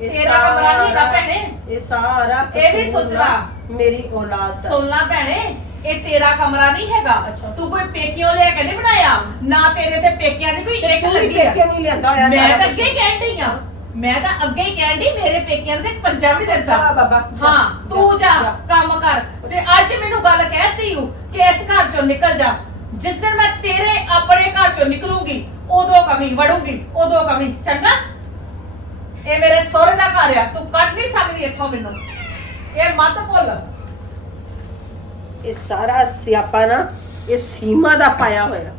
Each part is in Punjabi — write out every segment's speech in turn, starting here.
ਇਹ ਤੇਰਾ ਕਮਰਾ ਨਹੀਂ ਹੈਗਾ ਸਾਰਾ- ਭੈਣੇ। ਇਹ ਸਾਰਾ ਇਹ ਵੀ ਕਸੂਰ। ਨਾ ਮੇਰੀ ਔਲਾਦ ਦਾ। ਸੁਣ ਲਾ ਭੈਣੇ ਇਹ ਤੇਰਾ ਕਮਰਾ ਨਹੀਂ ਹੈਗਾ। ਅੱਛਾ। ਤੂੰ ਕੋਈ ਪੇਕਿਓ ਲੈ ਕੇ ਨਹੀਂ ਬਣਾਇਆ? ਨਾ ਤੇਰੇ ਤੇ ਪੇਕਿਆਂ ਦੀ ਕੋਈ ਇੱਕ ਤੂੰ ਵੀ ਲੱਗੀ ਆ। ਪੇਕੇ ਨਹੀਂ ਲਿਆਂਦਾ ਹੋਇਆ ਮੈਂ ਸਾਰਾ ਤਾਂ। ਅੱਗੇ ਹੀ ਕਹਿਣ ਡਈ ਆ। ਮੈਂ ਤਾਂ ਅੱਗੇ ਹੀ ਕਹਿਣ ਡਈ ਮੇਰੇ ਪੇਕਿਆਂ ਦੇ ਪੰਜਾ ਵੀ ਨਹੀਂ ਜਾ ਦਿੱਤਾ ਬਾਬਾ ਜਾ, ਹਾਂ ਤੂੰ ਜਾ ਕੰਮ ਕਰ। ਤੇ ਅੱਜ ਮੈਨੂੰ ਗੱਲ ਕਹਿਤੀ ਹੂੰ ਕਿ ਇਸ ਘਰ ਚੋਂ ਨਿਕਲ ਜਾ। ਜਿਸ ਦਿਨ ਮੈਂ ਤੇਰੇ ਆਪਣੇ ਘਰ ਚੋਂ ਨਿਕਲੂੰਗੀ ਉਦੋਂ ਕਮੀ ਵੜੂੰਗੀ ਉਦੋਂ ਕਮੀ। ਚੰਗਾ? ਇਹ ਮੇਰੇ ਸਹੁਰੇ ਦਾ ਘਰ ਆ। ਤੂੰ ਕੱਢ ਨਹੀਂ ਸਕਦੀ ਇੱਥੋਂ ਮੈਨੂੰ। ਇਹ ਮਤ ਭੁੱਲ। ਇਹ ਸਾਰਾ ਸਿਆਪਾ ਨਾ ਇਹ ਸੀਮਾ ਦਾ ਪਾਇਆ ਹੋਇਆ।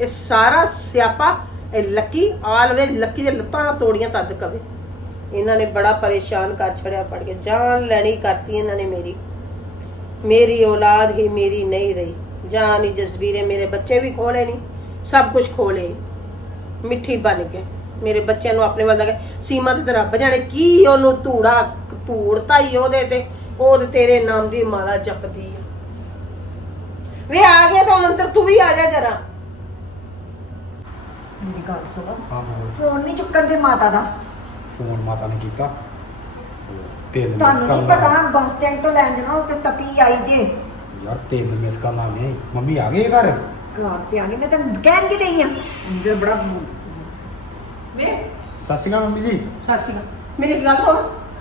ਇਹ ਸਾਰਾ ਸਿਆਪਾ ਇਹ ਲੱਕੀ ਆਲਵੇ ਲੱਕੀ ਦੇ ਲੱਤਾਂ ਨਾ ਤੋੜੀਆਂ ਤਦ ਕਵੇ। ਇਹਨਾਂ ਨੇ ਬੜਾ ਪਰੇਸ਼ਾਨ ਕਰ ਛੜਿਆ ਪੜ ਕੇ। ਜਾਨ ਲੈਣੀ ਕਰਤੀ ਇਹਨਾਂ ਨੇ ਮੇਰੀ। ਮੇਰੀ ਔਲਾਦ ਹੀ ਮੇਰੀ ਨਹੀਂ ਰਹੀ। ਜਾਨ ਹੀ ਜਸਬੀਰੇ ਮੇਰੇ ਬੱਚੇ ਵੀ ਖੋਲੇ ਨਹੀਂ। ਸਭ ਕੁਝ ਖੋਲੇ। ਮਿੱਠੀ ਬਣ ਕੇ ਮੇਰੇ ਬੱਚਿਆਂ ਨੂੰ ਆਪਣੇ ਵੱਲ ਲੱਗੇ ਸੀਮਾ ਤੇ ਤਾਂ ਰੱਬ ਜਾਣੇ ਕੀ ਉਹਨੂੰ ਧੂੜਾ ਧੂੜਤਾ ਹੀ ਉਹਦੇ ਤੇ ਉਹ ਤੇ ਤੇਰੇ ਨਾਮ ਦੀ ਮਾਲਾ ਜਪਦੀ ਆ। ਵੇ ਆ ਗਿਆ ਤਾਂ ਹੁਣ ਅੰਦਰ ਤੂੰ ਵੀ ਆ ਜਾ ਜਰਾ। ਮੇਰੀ ਗੱਲ ਸੁਣੋ। ਹਾਂ ਮੈਂ ਫੋਨ ਨਹੀਂ ਚੁੱਕਣ ਦੇ ਮਾਤਾ ਦਾ। ਫੋਨ ਮਾਤਾ ਨੇ ਕੀਤਾ। ਤਿੰਨ ਮਿਸ ਤੁਹਾਨੂੰ ਨਹੀਂ ਕਾਲ ਪਤਾ ਬੱਸ ਸਟੈਂਡ ਤੋਂ ਲੈਣ ਜਾਣਾ ਉੱਥੇ ਤਪੀ ਆਈ ਜੇ। ਯਾਰ ਤਿੰਨ ਮਿਸ ਕਾਲ ਆਵੇਂ ਮੰਮੀ ਆ ਗਏ ਘਰ? ਘਰ ਤੇ ਆਣੀ ਮੈਂ ਤੈਨੂੰ ਕਹਿਣ ਕਿ ਨਹੀਂ ਆ? ਅੰਦਰ ਬੜਾ ਵੇ। ਸਤਿ ਸ਼੍ਰੀ ਅਕਾਲ ਮੰਮੀ ਜੀ। ਸਾਸੀ ਮੇਰੀ ਇੱਕ ਗੱਲ ਸੁਣ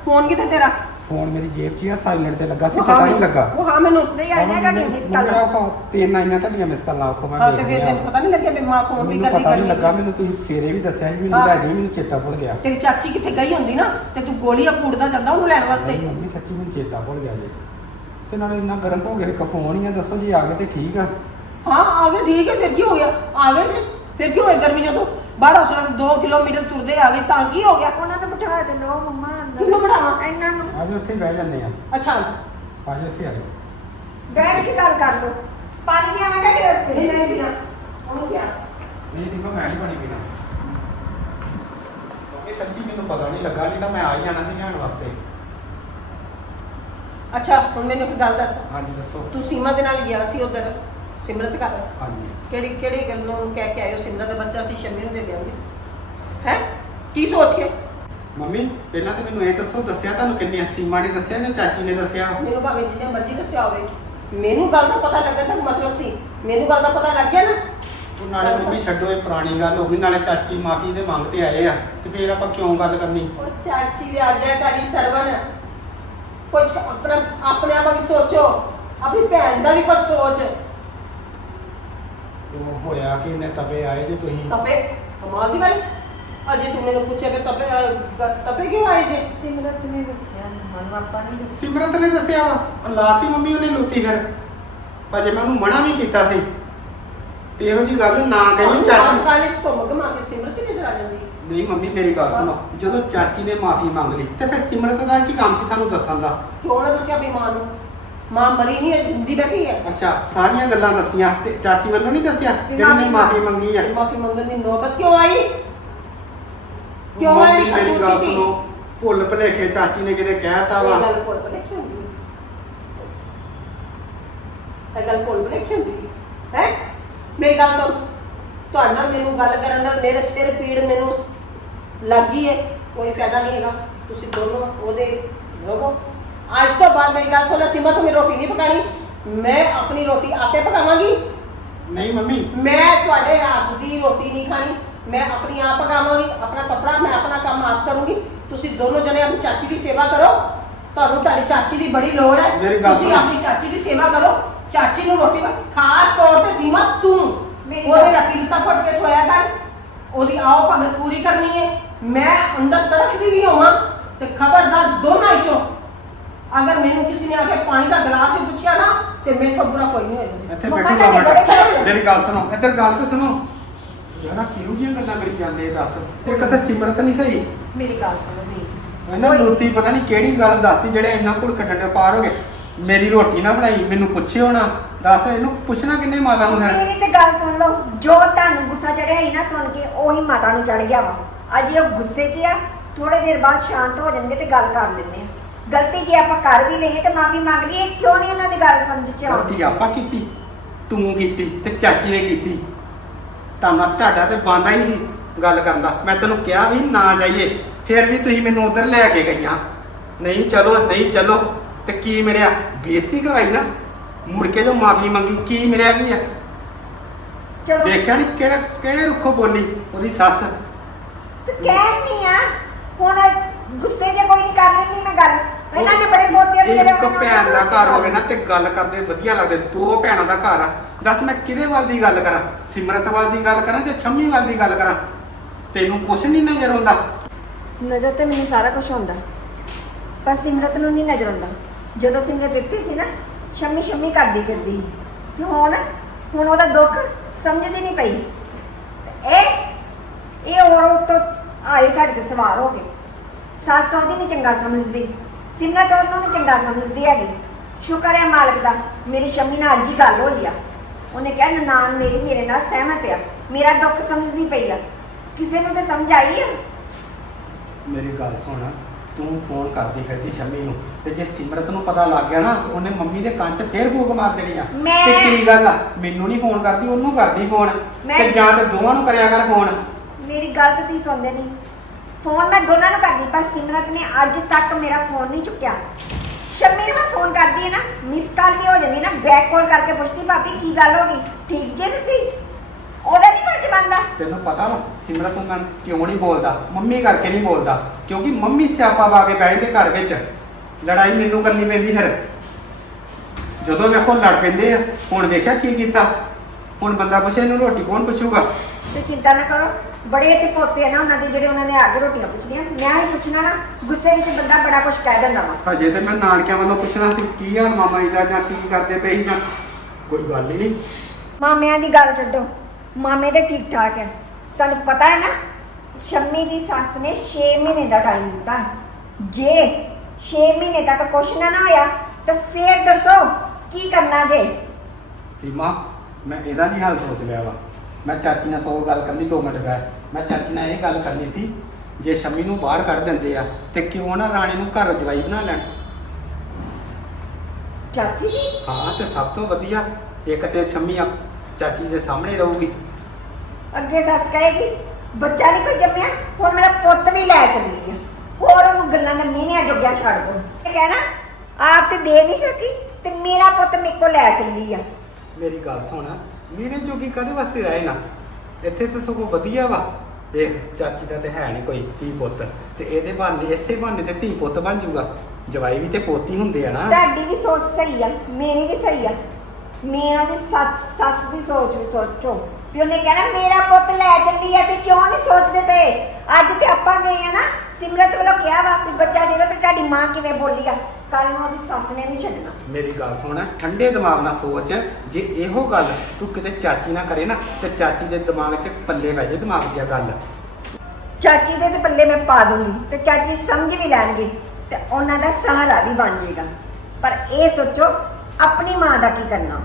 ਫੋਨ ਕਿੱਥੇ ਤੇਰਾ? ਫੋਨ ਮੇਰੀ ਜੇਬ 'ਚ ਹੀ ਆ ਸਾਇਲੈਂਟ ਤੇ ਲੱਗਾ ਸੀ ਪਤਾ ਨਹੀਂ ਲੱਗਾ। ਉਹ ਹਾਂ ਮੈਨੂੰ ਨਹੀਂ ਆਈਆਂ ਤੁਹਾਡੀਆਂ ਮਿਸ ਕਾਲਾਂ ਆਖੋ, ਤਿੰਨ ਆਈਆਂ ਤੁਹਾਡੀਆਂ ਮਿਸ ਕਾਲਾਂ ਆਖੋ ਮੈਂ ਹਾਂ ਤੇ ਫਿਰ। ਤੈਨੂੰ ਪਤਾ ਨਹੀਂ ਲੱਗਿਆ ਵੀ ਮਾਂ ਫੋਨ ਵੀ ਕਰਦੀ ਪਤਾ ਨਹੀਂ ਕਰਦੀ ਲੱਗਾ ਮੈਨੂੰ ਤੁਸੀਂ ਸਵੇਰੇ ਵੀ ਦੱਸਿਆ ਸੀ ਮੈਨੂੰ। ਲੈ ਜਾਓ ਮੈਨੂੰ ਚੇਤਾ ਭੁੱਲ ਗਿਆ। ਤੇਰੀ ਚਾਚੀ ਕਿੱਥੇ ਗਈ ਹੁੰਦੀ ਨਾ ਤੇ ਤੂੰ ਗੋਲੀਆਂ ਕੂੜਦਾ ਜਾਂਦਾ ਉਹਨੂੰ ਲੈਣ ਵਾਸਤੇ। ਮੰਮੀ ਸੱਚੀ ਮੈਨੂੰ ਚੇਤਾ ਭੁੱਲ ਗਿਆ ਜੀ। ਤੇ ਨਾਲੇ ਇੰਨਾ ਗਰਮ ਹੋ ਗਿਆ ਇੱਕ ਫੋਨ ਹੀ ਆ ਦੱਸੋ ਜੀ ਆ ਗਏ ਤੇ ਠੀਕ ਆ। ਹਾਂ ਆ ਗਏ ਠੀਕ ਹੈ ਫਿਰ ਕੀ ਹੋ ਗਿਆ? ਆ ਗਏ ਤੇ ਫਿਰ ਕੀ ਹੋਇਆ ਗਰਮੀ ਜਦੋਂ? ਬਾਹਰ ਅਸਲ 2 ਕਿਲੋਮੀਟਰ ਤੁਰਦੇ ਆ ਗਏ ਤਾਂ ਕੀ ਹੋ ਗਿਆ? ਉਹਨਾਂ ਨੂੰ ਬਿਠਾ ਦੇ ਲੋ ਮੰਮਾ ਅੰਦਰ। ਕਿਹਨੂੰ ਬਿਠਾਵਾਂ? ਇਹਨਾਂ ਨੂੰ। ਅੱਜ ਉੱਥੇ ਹੀ ਬਹਿ ਜਾਂਦੇ ਆ। ਅੱਛਾ। ਅੱਜ ਉੱਥੇ ਆ ਜਾਓ। ਬੈਠ ਕੇ ਗੱਲ ਕਰ ਲੋ ਪਾਣੀ ਨਹੀਂ ਆਵਾਂਗਾ ਕਿ? ਰਸਤੇ ਨਹੀਂ ਬਿਨਾ ਉਹਨੂੰ ਕਿਹਾ ਨਹੀਂ ਸੀ ਮੈਂ ਨਹੀਂ ਪਾਣੀ ਪੀਣਾ। ਇਹ ਸੱਚੀ ਮੈਨੂੰ ਪਤਾ ਨਹੀਂ ਲੱਗਾ ਨਹੀਂ ਤਾਂ ਮੈਂ ਆ ਹੀ ਜਾਣਾ ਸੀ ਲੈਣ ਵਾਸਤੇ। ਅੱਛਾ ਹੁਣ ਮੈਨੂੰ ਇੱਕ ਗੱਲ ਦੱਸ। ਹਾਂਜੀ ਦੱਸੋ। ਤੂੰ ਸੀਮਾ ਦੇ ਨਾਲ ਗਿਆ ਸੀ ਉਧਰ। ਸਿਮਰਤ ਘਰ? ਹਾਂਜੀ। ਕਿਹੜੀ ਕਿਹੜੀ ਗੱਲ ਨੂੰ ਕਹਿ ਕੇ ਆਇਓ ਸਿਮਰਤ ਦਾ ਬੱਚਾ ਸੀ ਸ਼ਮੀ ਨੂੰ ਦੇ ਦਿਆਂਗੇ। ਹੈ? ਕੀ ਸੋਚ ਕੇ? ਮੰਮੀ ਪਹਿਲਾਂ ਤੇ ਮੈਨੂੰ ਇਹ ਦੱਸੋ ਦੱਸਿਆ ਤੁਹਾਨੂੰ ਕਿੰਨੀ ਸੀਮਾ ਨੇ? ਦੱਸਿਆ ਜਾਂ ਚਾਚੀ ਨੇ ਦੱਸਿਆ? ਮੈਨੂੰ ਭਾਵੇਂ ਜਿੰਨੇ ਮਰਜ਼ੀ ਦੱਸਿਆ ਹੋਵੇ। ਮੈਨੂੰ ਗੱਲ ਦਾ ਪਤਾ ਲੱਗਣ ਦਾ ਮਤਲਬ ਸੀ। ਮੈਨੂੰ ਗੱਲ ਦਾ ਪਤਾ ਲੱਗ ਗਿਆ ਨਾ। ਉਹ ਨਾਲੇ ਮੰਮੀ ਛੱਡੋ ਇਹ ਪੁਰਾਣੀ ਗੱਲ ਹੋ ਗਈ। ਨਾਲੇ ਚਾਚੀ ਮਾਫੀ ਦੇ ਮੰਗਤੇ ਆਏ ਆ। ਤੇ ਫੇਰ ਆਪਾਂ ਕਿਉਂ ਗੱਲ ਕਰਨੀ? ਉਹ ਚਾਚੀ ਦੇ ਆਗਿਆਕਾਰੀ ਸਰਵਨ ਕੁਝ ਆਪਣਾ ਆਪਣੇ ਆਪ ਵੀ ਸੋਚੋ। ਆਪਣੀ ਭੈਣ ਦਾ ਵੀ ਕੁਝ ਸੋਚ। ਉਹ ਹੋਇਆ ਕਿ ਇਹਨੇ ਤਪੇ ਆਏ ਜੇ ਤੁਸੀਂ? ਤਪੇ ਕਮਾਲ ਦੀ ਗੱਲ। ਅਜੇ ਤੂੰ ਮੈਨੂੰ ਪੁੱਛਿਆ ਕਿ ਤਪੇ ਅਹ, ਤਪੇ ਕਿਉਂ ਆਏ ਜੇ? ਸਿਮਰਤ ਨੇ ਦੱਸਿਆ ਮਨ ਆਪਾਂ ਨਹੀਂ ਦੱਸਿਆ। ਸਿਮਰਤ ਨੇ ਦੱਸਿਆ ਵਾ। ਉਹ ਲਾਤੀ ਮੰਮੀ ਉਹਨੇ ਲੁੱਤੀ ਫਿਰ। ਭਾਜੇ ਮੈਂ ਉਹਨੂੰ ਮਨਾ ਵੀ ਕੀਤਾ ਸੀ। ਵੀ ਇਹੋ ਜੀ ਗੱਲ ਨਾ ਕਹੀ ਚਾਚੀ। ਕਾਲਜ ਤੋਂ ਮਗਮਾ ਕੇ ਸਿਮਰਤ ਵੀ ਨਜ਼ਰ ਆ ਜਾਂਦੀ? ਹੈ। ਨਹੀਂ ਮੰਮੀ ਮੇਰੀ ਗੱਲ ਸੁਣੋ। ਜਦੋਂ ਚਾਚੀ ਨੇ ਮਾਫੀ ਮੰਗ ਲਈ ਤੇ ਫਿਰ ਸਿਮਰਤ ਦਾ ਕੀ ਕੰਮ ਸੀ ਤੁਹਾਨੂੰ ਦੱਸਣ ਦਾ? ਕਿਉਂ ਨਾ ਦੱਸਿਆ ਮਾਂ ਨੂੰ? ਮਾਂ ਮਰੀ ਨਹੀਂ ਹੈ ਜਿੰਦੀ ਬੈਠੀ ਹੈ ਅੱਛਾ ਸਾਰੀਆਂ ਗੱਲਾਂ ਦੱਸੀਆਂ ਤੇ ਚਾਚੀ ਵੱਲੋਂ ਨਹੀਂ ਦੱਸਿਆ? ਜਿਹੜੀ ਨੇ ਮਾਫੀ ਮੰਗੀ ਆ। ਮਾਫੀ ਮੰਗਣ ਦੀ ਨੌਬਤ ਕਿਉਂ ਆਈ? ਕਿਉਂ ਆਈ? ਮੇਰੀ ਗੱਲ? ਸੁਣੋ ਭੁੱਲ ਭੁਲੇਖੇ ਚਾਚੀ ਨੇ ਕਿਤੇ ਕਹਿਤਾ ਵਾ। ਗੱਲ ਕੋਲ ਭੁਲੇਖੇ ਹੁੰਦੀ ਹੈ ਇਹ ਗੱਲ ਕੋਲ ਭੁਲੇਖੇ ਹੁੰਦੀ ਹੈ ਹੈ? ਮੇਰੀ ਗੱਲ ਸੁਣ। ਤੁਹਾਡੇ ਨਾਲ ਮੈਨੂੰ ਗੱਲ ਕਰਨ ਦਾ ਮੇਰੇ ਸਿਰ ਪੀੜ ਮੈਨੂੰ ਲੱਗੀ ਹੈ ਕੋਈ ਫਾਇਦਾ ਨਹੀਂ ਹੈਗਾ। ਤੁਸੀਂ ਦੋਨੋਂ ਉਹਦੇ ਰਹੋ। ਅੱਜ ਤੋਂ ਬਾਅਦ ਮੇਰੀ ਗੱਲ ਸੁਣੋ ਸੀਮਾ ਤੂੰ ਮੇਰੀ ਰੋਟੀ ਨਹੀਂ ਪਕਾਣੀ? ਮੈਂ ਆਪਣੀ ਰੋਟੀ ਆਪੇ ਪਕਾਵਾਂਗੀ। ਨਹੀਂ ਮੰਮੀ। ਮੈਂ ਤੁਹਾਡੇ ਹੱਥ ਦੀ ਰੋਟੀ ਨਹੀਂ ਖਾਣੀ। ਮੈਂ ਆਪਣੀ ਆਪ ਪਕਾਵਾਂਗੀ ਆਪਣਾ ਕੱਪੜਾ ਮੈਂ ਆਪਣਾ ਕੰਮ ਆਪ ਕਰੂੰਗੀ। ਤੁਸੀਂ ਦੋਨੋਂ ਜਣੇ ਆਪਣੀ ਚਾਚੀ ਦੀ ਸੇਵਾ ਕਰੋ। ਤੁਹਾਨੂੰ ਤੁਹਾਡੀ ਚਾਚੀ ਦੀ ਬੜੀ ਲੋੜ ਹੈ। ਮੇਰੀ ਗੱਲ ਤੁਸੀਂ ਸੁਣੋ। ਆਪਣੀ ਚਾਚੀ ਦੀ ਸੇਵਾ ਕਰੋ। ਚਾਚੀ ਨੂੰ ਰੋਟੀ ਪਾ- ਖਾਸ ਤੌਰ ਤੇ ਸੀਮਾ ਤੂੰ। ਮੇਰੀ ਉਹਦੇ ਗੱਲ- ਦਾ ਦਿਲ ਤੱਕ ਘੁੱਟ ਕੇ ਸੋਇਆ ਕਰ। ਉਹਦੀ ਆਓ ਭਗਤ ਪੂਰੀ ਕਰਨੀ ਹੈ। ਮੈਂ ਅੰਦਰ ਤੜਫਦੀ ਵੀ ਹੋਵਾਂ ਤੇ ਖਬਰਦਾਰ ਦੋਨਾਂ ਹੀ ਚੋਂ ਅਗਰ ਮੈਨੂੰ ਕਿਸੇ ਨੇ ਆ ਕੇ ਪਾਣੀ ਦਾ ਗਲਾਸ ਹੀ ਪੁੱਛਿਆ ਨਾ ਤੇ ਮੇਥੋਂ ਬੁਰਾ ਕੋਈ ਨਹੀਂ ਹੋਏਗਾ ਇੱਥੇ ਬੈਠੀ ਮੇਰੀ ਗੱਲ ਸੁਣੋ ਇੱਧਰ ਗੱਲ ਤੇ ਸੁਣੋ। ਯਾਰਾ ਕਿਹੋ ਜਿਹੀਆਂ ਗੱਲਾਂ ਕਰੀ ਜਾਂਦੇ ਇਹ ਦੱਸ। ਇੱਕ ਤਾਂ ਸਿਮਰਤ ਨਹੀਂ ਸਹੀ। ਮੇਰੀ ਗੱਲ ਸੁਣੋ ਜੀ। ਇਹਨਾਂ ਲੋਤੀ ਪਤਾ ਨਹੀਂ ਕਿਹੜੀ ਗੱਲ ਦੱਸਦੀ ਜਿਹੜੇ ਇੰਨਾ ਕੁੜ ਕੱਟਣ ਦੇ ਪਾਰ ਹੋ ਗਏ। ਮੇਰੀ ਰੋਟੀ ਨਾ ਬਣਾਈ ਮੈਨੂੰ ਪੁੱਛਿਓ ਨਾ। ਦੱਸ ਇਹਨੂੰ ਪੁੱਛਣਾ ਕਿੰਨੇ ਮਾਤਾ ਨੂੰ ਹੈ ਮੇਰੀ ਤੇ ਗੱਲ ਸੁਣ ਲਓ ਜੋ ਤੁਹਾਨੂੰ ਗੁੱਸਾ ਚੜਿਆ ਸੀ ਨਾ ਸੁਣ ਕੇ ਉਹੀ ਮਾਤਾ ਨੂੰ ਚੜ ਗਿਆ ਵਾ। ਅਜੇ ਉਹ ਗੁੱਸੇ 'ਚ ਆ ਥੋੜੇ ਦੇਰ ਬਾਅਦ ਸ਼ਾਂਤ ਹੋ ਜਾਣਗੇ ਤੇ ਗੱਲ ਕਰ ਲੈਂਦੇ ਆ। ਗਲਤੀ ਜੇ ਆਪਾਂ ਕਰ ਵੀ ਲਈਏ ਤੇ ਮਾਫੀ ਮੰਗ ਲਈਏ ਕਿਉਂ ਨਹੀਂ ਇਹਨਾਂ ਦੀ ਗੱਲ ਸਮਝ 'ਚ ਆਉਂਦੀ? ਗਲਤੀ ਆਪਾਂ ਕੀਤੀ ਤੂੰ ਕੀਤੀ ਤੇ ਚਾਚੀ ਨੇ ਕੀਤੀ। ਤਾਂ ਤੁਹਾਡਾ ਤੇ ਬੰਦਾ ਹੀ ਨਹੀਂ ਸੀ ਗੱਲ ਕਰਨ ਦਾ। ਮੈਂ ਤੈਨੂੰ ਕਿਹਾ ਵੀ ਨਾ ਜਾਈਏ ਫਿਰ ਵੀ ਤੁਸੀਂ ਮੈਨੂੰ ਉਧਰ ਲੈ ਕੇ ਗਈਆਂ। ਨਹੀਂ ਚਲੋ ਨਹੀਂ ਚਲੋ ਤੇ ਕੀ ਮਿਲਿਆ? ਬੇਇੱਜ਼ਤੀ ਕਰਵਾਈ ਨਾ। ਮੁੜ ਕੇ ਜੋ ਮਾਫੀ ਮੰਗੀ ਕੀ ਮਿਲਿਆ ਕੀ ਆ? ਚਲੋ। ਦੇਖਿਆ ਨਹੀਂ ਕਿਹੜੇ ਕਿਹੜੇ ਰੁੱਖੋਂ ਬੋਲੀ? ਉਹਦੀ ਸੱਸ। ਤੇ ਕਹਿਣੀ ਆ ਹੁਣ ਗੁੱਸੇ ਜੇ ਕੋਈ ਨਹੀਂ ਕਰ ਲੈਣੀ ਮੈਂ ਗੱਲ। ਇਹਨਾਂ ਦੇ ਬੜੇ ਪੋਤੇ ਆ ਵੀ ਜਿਹੜੇ ਇੱਕ ਉਹਨਾਂ ਭੈਣ ਦਾ ਘਰ ਹੋਵੇ ਨਾ ਤੇ ਗੱਲ ਕਰਦੇ ਵਧੀਆ ਲੱਗਦੇ ਦੋ ਭੈਣਾਂ ਦਾ ਘਰ ਆ। ਦੱਸ ਮੈਂ ਕਿਹਦੇ ਵੱਲ ਦੀ ਗੱਲ ਕਰਾਂ? ਸਿਮਰਤ ਵੱਲ ਦੀ ਗੱਲ ਕਰਾਂ ਜਾਂ ਛੰਮੀ ਵੱਲ ਦੀ ਗੱਲ ਕਰਾਂ? ਤੈਨੂੰ ਕੁਛ ਨਹੀਂ ਨਜ਼ਰ ਆਉਂਦਾ। ਨਜ਼ਰ ਤੇ ਮੈਨੂੰ ਸਾਰਾ ਕੁਝ ਆਉਂਦਾ। ਪਰ ਸਿਮਰਤ ਨੂੰ ਨਹੀਂ ਨਜ਼ਰ ਆਉਂਦਾ। ਜਦੋਂ ਸਿਮਰਤ ਦਿੱਤੀ ਸੀ ਨਾ ਸ਼ੰਮੀ ਸ਼ੰਮੀ ਕਰਦੀ ਫਿਰਦੀ ਸੀ। ਤੇ ਹੁਣ ਹੁਣ ਉਹਦਾ ਦੁੱਖ ਸਮਝਦੀ ਨਹੀਂ ਪਈ। ਇਹ ਇਹ ਹੋਰ ਉੱਤੋਂ ਆਏ ਸਾਡੇ ਤੇ ਸਵਾਰ ਹੋ ਕੇ। ਸੱਸ ਉਹਦੀ ਨਹੀਂ ਚੰਗਾ ਸਮਝਦੀ। ਸਿਮਰਤ ਉਹਨੂੰ ਨਹੀਂ ਚੰਗਾ ਸਮਝਦੀ ਹੈਗੀ। ਸ਼ੁਕਰ ਹੈ ਮਾਲਕ ਦਾ ਮੇਰੀ ਸ਼ੰਮੀ ਨਾਲ ਅੱਜ ਹੀ ਗੱਲ ਹੋਈ ਆ। ਉਹਨੇ ਕਿਹਾ ਨਨਾਣ ਮੇਰੀ ਮੇਰੇ ਨਾਲ ਸਹਿਮਤ ਆ ਮੇਰਾ ਦੁੱਖ ਸਮਝਦੀ ਪਈ ਆ। ਕਿਸੇ ਨੂੰ ਤੇ ਸਮਝ ਆਈ ਆ? ਮੇਰੀ ਗੱਲ ਸੁਣ ਤੂੰ ਫੋਨ ਕਰਦੀ ਫਿਰਦੀ ਸ਼ੰਮੀ ਨੂੰ ਤੇ ਜੇ ਸਿਮਰਤ ਨੂੰ ਪਤਾ ਲੱਗ ਗਿਆ ਨਾ ਤੇ ਉਹਨੇ ਮੰਮੀ ਦੇ ਕੰਨ 'ਚ ਫੇਰ ਫੂਕ ਮਾਰ ਦੇਣੀ ਆ। ਮੈਂ- ਤੇ ਕੀ ਗੱਲ ਆ? ਮੈਨੂੰ ਨਹੀਂ ਫੋਨ ਕਰਦੀ ਉਹਨੂੰ ਕਰਦੀ ਫੋਨ। ਮੈਂ- ਤੇ ਜਾਂ ਤੇ ਦੋਵਾਂ ਨੂੰ ਕਰਿਆ ਕਰ ਫੋਨ। ਮੇਰੀ ਗੱਲ ਤਾਂ ਤੁਸੀਂ ਸੁਣਦੇ ਨਹੀਂ ਫੋਨ ਮੈਂ ਦੋਨਾਂ ਨੂੰ ਕਰਦੀ ਪਰ ਸਿਮਰਤ ਨੇ ਅੱਜ ਤੱਕ ਮੇਰਾ ਫੋਨ ਨਹੀਂ ਚੁੱਕਿਆ। ਸ਼ੰਮੀ ਨੂੰ ਮੈਂ ਫੋਨ ਕਰਦੀ ਹੈ ਨਾ ਮਿਸ ਕਾਲ ਵੀ ਹੋ ਜਾਂਦੀ ਨਾ ਬੈਕ ਕਾਲ ਕਰਕੇ ਪੁੱਛਦੀ ਭਾਬੀ ਕੀ ਗੱਲ ਹੋ ਗਈ? ਠੀਕ ਜੇ ਤੁਸੀਂ? ਉਹਦਾ ਨਹੀਂ ਫਰਜ਼ ਬਣਦਾ? ਤੈਨੂੰ ਪਤਾ ਵਾ ਸਿਮਰਤ ਨੂੰ ਮੈਂ ਕਿਉਂ ਨਹੀਂ ਬੋਲਦਾ? ਮੰਮੀ ਕਰਕੇ ਨਹੀਂ ਬੋਲਦਾ ਕਿਉਂਕਿ ਮੰਮੀ ਸਿਆਪਾ ਪਾ ਕੇ ਤੇ ਘਰ ਵਿੱਚ। ਲੜਾਈ ਮੈਨੂੰ ਕਰਨੀ ਪੈਂਦੀ ਫਿਰ। ਜਦੋਂ ਵੇਖੋ ਲੜ ਪੈਂਦੇ ਆ ਹੁਣ ਦੇਖਿਆ ਕੀ ਕੀਤਾ? ਹੁਣ ਬੰਦਾ ਪੁੱਛੇ ਇਹਨੂੰ ਰੋਟੀ ਕੌਣ ਪੁੱਛੂਗਾ? ਤੇ ਚਿੰਤਾ ਨਾ ਕਰੋ ਬੜੇ ਤੇ ਪੋਤੇ ਆ ਨਾ ਉਹਨਾਂ ਦੇ ਜਿਹੜੇ ਉਹਨਾਂ ਨੇ ਆ ਕੇ ਰੋਟੀਆਂ ਪੁੱਛਣੀਆਂ ਮੈਂ ਹੀ ਪੁੱਛਣਾ ਨਾ ਗੁੱਸੇ ਵਿੱਚ ਬੰਦਾ ਬੜਾ ਕੁਝ ਕਹਿ ਦਿੰਦਾ ਵਾ। ਹਜੇ ਤੇ ਮੈਂ ਨਾਨਕਿਆਂ ਵੱਲੋਂ ਪੁੱਛਣਾ ਸੀ ਕੀ ਹਾਲ ਮਾਮਾ ਜੀ ਦਾ ਜਾਂ ਕੀ ਕਰਦੇ ਪਏ ਸੀ ਜਾਂ ਕੋਈ ਗੱਲ ਹੀ ਨਹੀਂ। ਮਾਮਿਆਂ ਦੀ ਗੱਲ ਛੱਡੋ ਮਾਮੇ ਤੇ ਠੀਕ ਠਾਕ ਹੈ ਤੁਹਾਨੂੰ ਪਤਾ ਹੈ ਨਾ ਸ਼ੰਮੀ ਦੀ ਸੱਸ ਨੇ 6 ਮਹੀਨੇ ਦਾ ਟਾਈਮ ਦਿੱਤਾ। ਜੇ 6 ਮਹੀਨੇ ਤੱਕ ਕੁਛ ਨਾ ਨਾ ਹੋਇਆ ਤਾਂ ਫੇਰ ਦੱਸੋ ਕੀ ਕਰਨਾ ਜੇ? ਸੀਮਾ ਮੈਂ ਇਹਦਾ ਨਹੀਂ ਹਾਲ ਸੋਚ ਲਿਆ ਵਾ। ਮੈਂ ਚਾਚੀ ਨਾਲ ਸੌ ਗੱਲ ਕਰਨੀ 2 ਮਿੰਟ ਬੈ ਮੈਂ ਚਾਚੀ ਨਾਲ ਇਹ ਗੱਲ ਕਰਨੀ ਸੀ ਜੇ ਸ਼ੰਮੀ ਨੂੰ ਬਾਹਰ ਕੱਢ ਦਿੰਦੇ ਆ ਤੇ ਕਿਉਂ ਨਾ ਰਾਣੀ ਨੂੰ ਘਰ ਜਵਾਈ ਬਣਾ ਲੈਣ? ਚਾਚੀ ਜੀ? ਹਾਂ ਤੇ ਸਭ ਤੋਂ ਵਧੀਆ ਇੱਕ ਤੇ ਛੰਮੀ ਆ ਚਾਚੀ ਦੇ ਸਾਹਮਣੇ ਰਹੂਗੀ। ਅੱਗੇ ਸੱਸ ਕਹੇਗੀ ਬੱਚਾ ਨਹੀਂ ਕੋਈ ਜੰਮਿਆ ਹੁਣ ਮੇਰਾ ਪੁੱਤ ਵੀ ਲੈ ਚੱਲੀ ਆ। ਹੋਰ ਉਹਨੂੰ ਗੱਲਾਂ ਦਾ ਮੀਨਿਆ ਜੋਗਿਆ ਛੱਡ ਦੋ। ਇਹ ਕਹਿਣਾ ਆਪ ਤੇ ਦੇ ਨਹੀਂ ਸਕੀ ਤੇ ਮੇਰਾ ਪੁੱਤ ਮੇਰੇ ਕੋਲ ਲੈ ਚੱਲੀ ਆ। ਮੇਰੀ ਗੱਲ ਸੁਣ ਮੇਰੇ ਜੋਗੀ ਕਦੇ ਵਾਸਤੇ ਰਹੇ ਨਾ? ਇੱਥੇ ਤਾਂ ਸਗੋਂ ਵਧੀਆ ਵਾ। ਦੇਖ, ਚਾਚੀ ਦਾ ਤੇ ਹੈ ਨਹੀਂ ਕੋਈ ਧੀ ਪੁੱਤ। ਤੇ ਇਹਦੇ ਬਹਾਨੇ, ਇਸੇ ਬਹਾਨੇ ਤੇ ਧੀ ਪੁੱਤ ਬਣ ਜਾਊਗਾ ਜਵਾਈ ਵੀ ਤੇ ਪੋਤੀ ਹੁੰਦੇ ਆ ਨਾ। ਤੁਹਾਡੀ ਵੀ ਸੋਚ ਸਹੀ ਆ, ਮੇਰੀ ਵੀ ਸਹੀ ਆ। ਮੇਰਾ ਦੀ ਸੱਸ ਸੱਸ ਦੀ ਸੋਚ ਵੀ ਸੋਚੋ। ਵੀ ਉਹਨੇ ਕਹਿਣਾ, ਮੇਰਾ ਪੁੱਤ ਲੈ ਚੱਲੀ ਆ, ਤੇ ਕਿਉਂ ਨਹੀਂ ਸੋਚਦੇ ਪਏ? ਅੱਜ ਤੇ ਆਪਾਂ ਗਏ ਆ ਨਾ, ਸਿਮਰਤ ਵੱਲੋਂ ਕਿਹਾ ਵਾ ਵੀ ਬੱਚਾ ਜਿਹੜਾ ਤੇ ਤੁਹਾਡੀ ਮਾਂ ਕਿਵੇਂ ਬੋਲੀ ਆ। ਕੱਲ ਨੂੰ ਉਹਦੀ ਸੱਸ ਨੇ ਨਹੀਂ ਛੱਡਣਾ। ਮੇਰੀ ਗੱਲ ਸੁਣ ਠੰਡੇ ਦਿਮਾਗ ਨਾਲ ਸੋਚ ਜੇ ਇਹੋ ਗੱਲ ਤੂੰ ਕਿਤੇ ਚਾਚੀ ਨਾ ਕਰੇ ਨਾ ਤੇ ਚਾਚੀ ਦੇ ਦਿਮਾਗ 'ਚ ਪੱਲੇ ਪੈ ਜੇ ਦਿਮਾਗ ਦੀ ਆ ਗੱਲ। ਚਾਚੀ ਦੇ ਤੇ ਪੱਲੇ ਮੈਂ ਪਾ ਦੂੰਗੀ ਤੇ ਚਾਚੀ ਸਮਝ ਵੀ ਲੈਣਗੇ ਤੇ ਉਹਨਾਂ ਦਾ ਸਹਾਰਾ ਵੀ ਬਣ ਜਾਏਗਾ। ਪਰ ਇਹ ਸੋਚੋ ਆਪਣੀ ਮਾਂ ਦਾ ਕੀ ਕਰਨਾ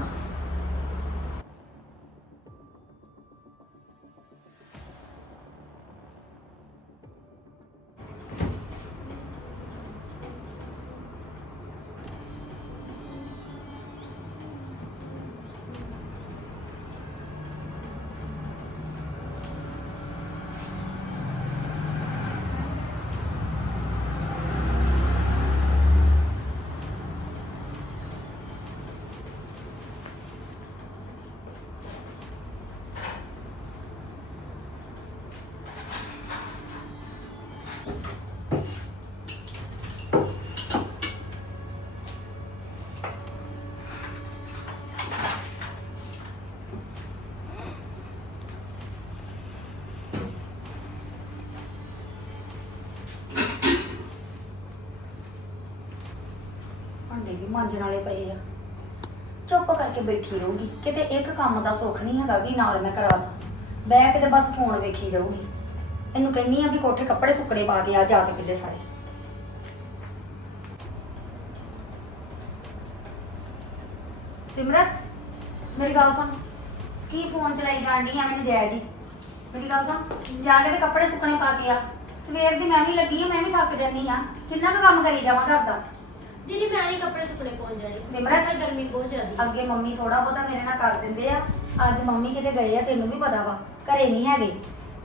ਮਾਂਜਣ ਵਾਲੇ ਪਏ ਆ। ਚੁੱਪ ਕਰਕੇ ਬੈਠੀ ਰਹੂਗੀ। ਕਿਤੇ ਇੱਕ ਕੰਮ ਦਾ ਸੁੱਖ ਨਹੀਂ ਹੈਗਾ ਵੀ ਨਾਲ ਮੈਂ ਕਰਾ ਦਾਂ। ਬਹਿ ਕੇ ਤੇ ਬਸ ਫੋਨ ਵੇਖੀ ਜਾਊਗੀ। ਇਹਨੂੰ ਕਹਿੰਨੀ ਆ ਵੀ ਕੋਠੇ ਕੱਪੜੇ ਸੁੱਕਣੇ ਪਾ ਕੇ ਆ, ਜਾ ਕੇ ਪਹਿਲੇ ਸਾਰੇ। ਸਿਮਰਤ, ਮੇਰੀ ਗੱਲ ਸੁਣ। ਕੀ ਫੋਨ ਚਲਾਈ ਜਾਂਦੀ ਆ ਮੈਨੂੰ ਜੈ ਜੀ? ਮੇਰੀ ਗੱਲ ਸੁਣ, ਜਾ ਕੇ ਤੇ ਕੱਪੜੇ ਸੁੱਕਣੇ ਪਾ ਕੇ ਆ। ਸਵੇਰ ਦੀ ਮੈਂ ਵੀ ਲੱਗੀ ਆ, ਮੈਂ ਵੀ ਥੱਕ ਜਾਂਦੀ ਆ। ਕਿੰਨਾ ਕੁ ਕੰਮ ਕਰੀ ਜਾਵਾਂ ਘਰ ਦਾ? ਦੀਦੀ ਮੈਂ ਨਹੀਂ ਕੱਪੜੇ ਸੁੱਕਣੇ ਪਹੁੰਚ ਜਾਣੀ ਸਿਮਰਨ? ਕੱਲ ਗਰਮੀ ਬਹੁਤ ਜ਼ਿਆਦੀ। ਅੱਗੇ ਮੰਮੀ ਥੋੜਾ ਬਹੁਤਾ ਮੇਰੇ ਨਾਲ ਕਰ ਦਿੰਦੇ ਆ। ਅੱਜ ਮੰਮੀ ਕਿਤੇ ਗਏ ਆ ਤੈਨੂੰ ਵੀ ਪਤਾ ਵਾ ਘਰੇ ਨਹੀਂ ਹੈਗੇ।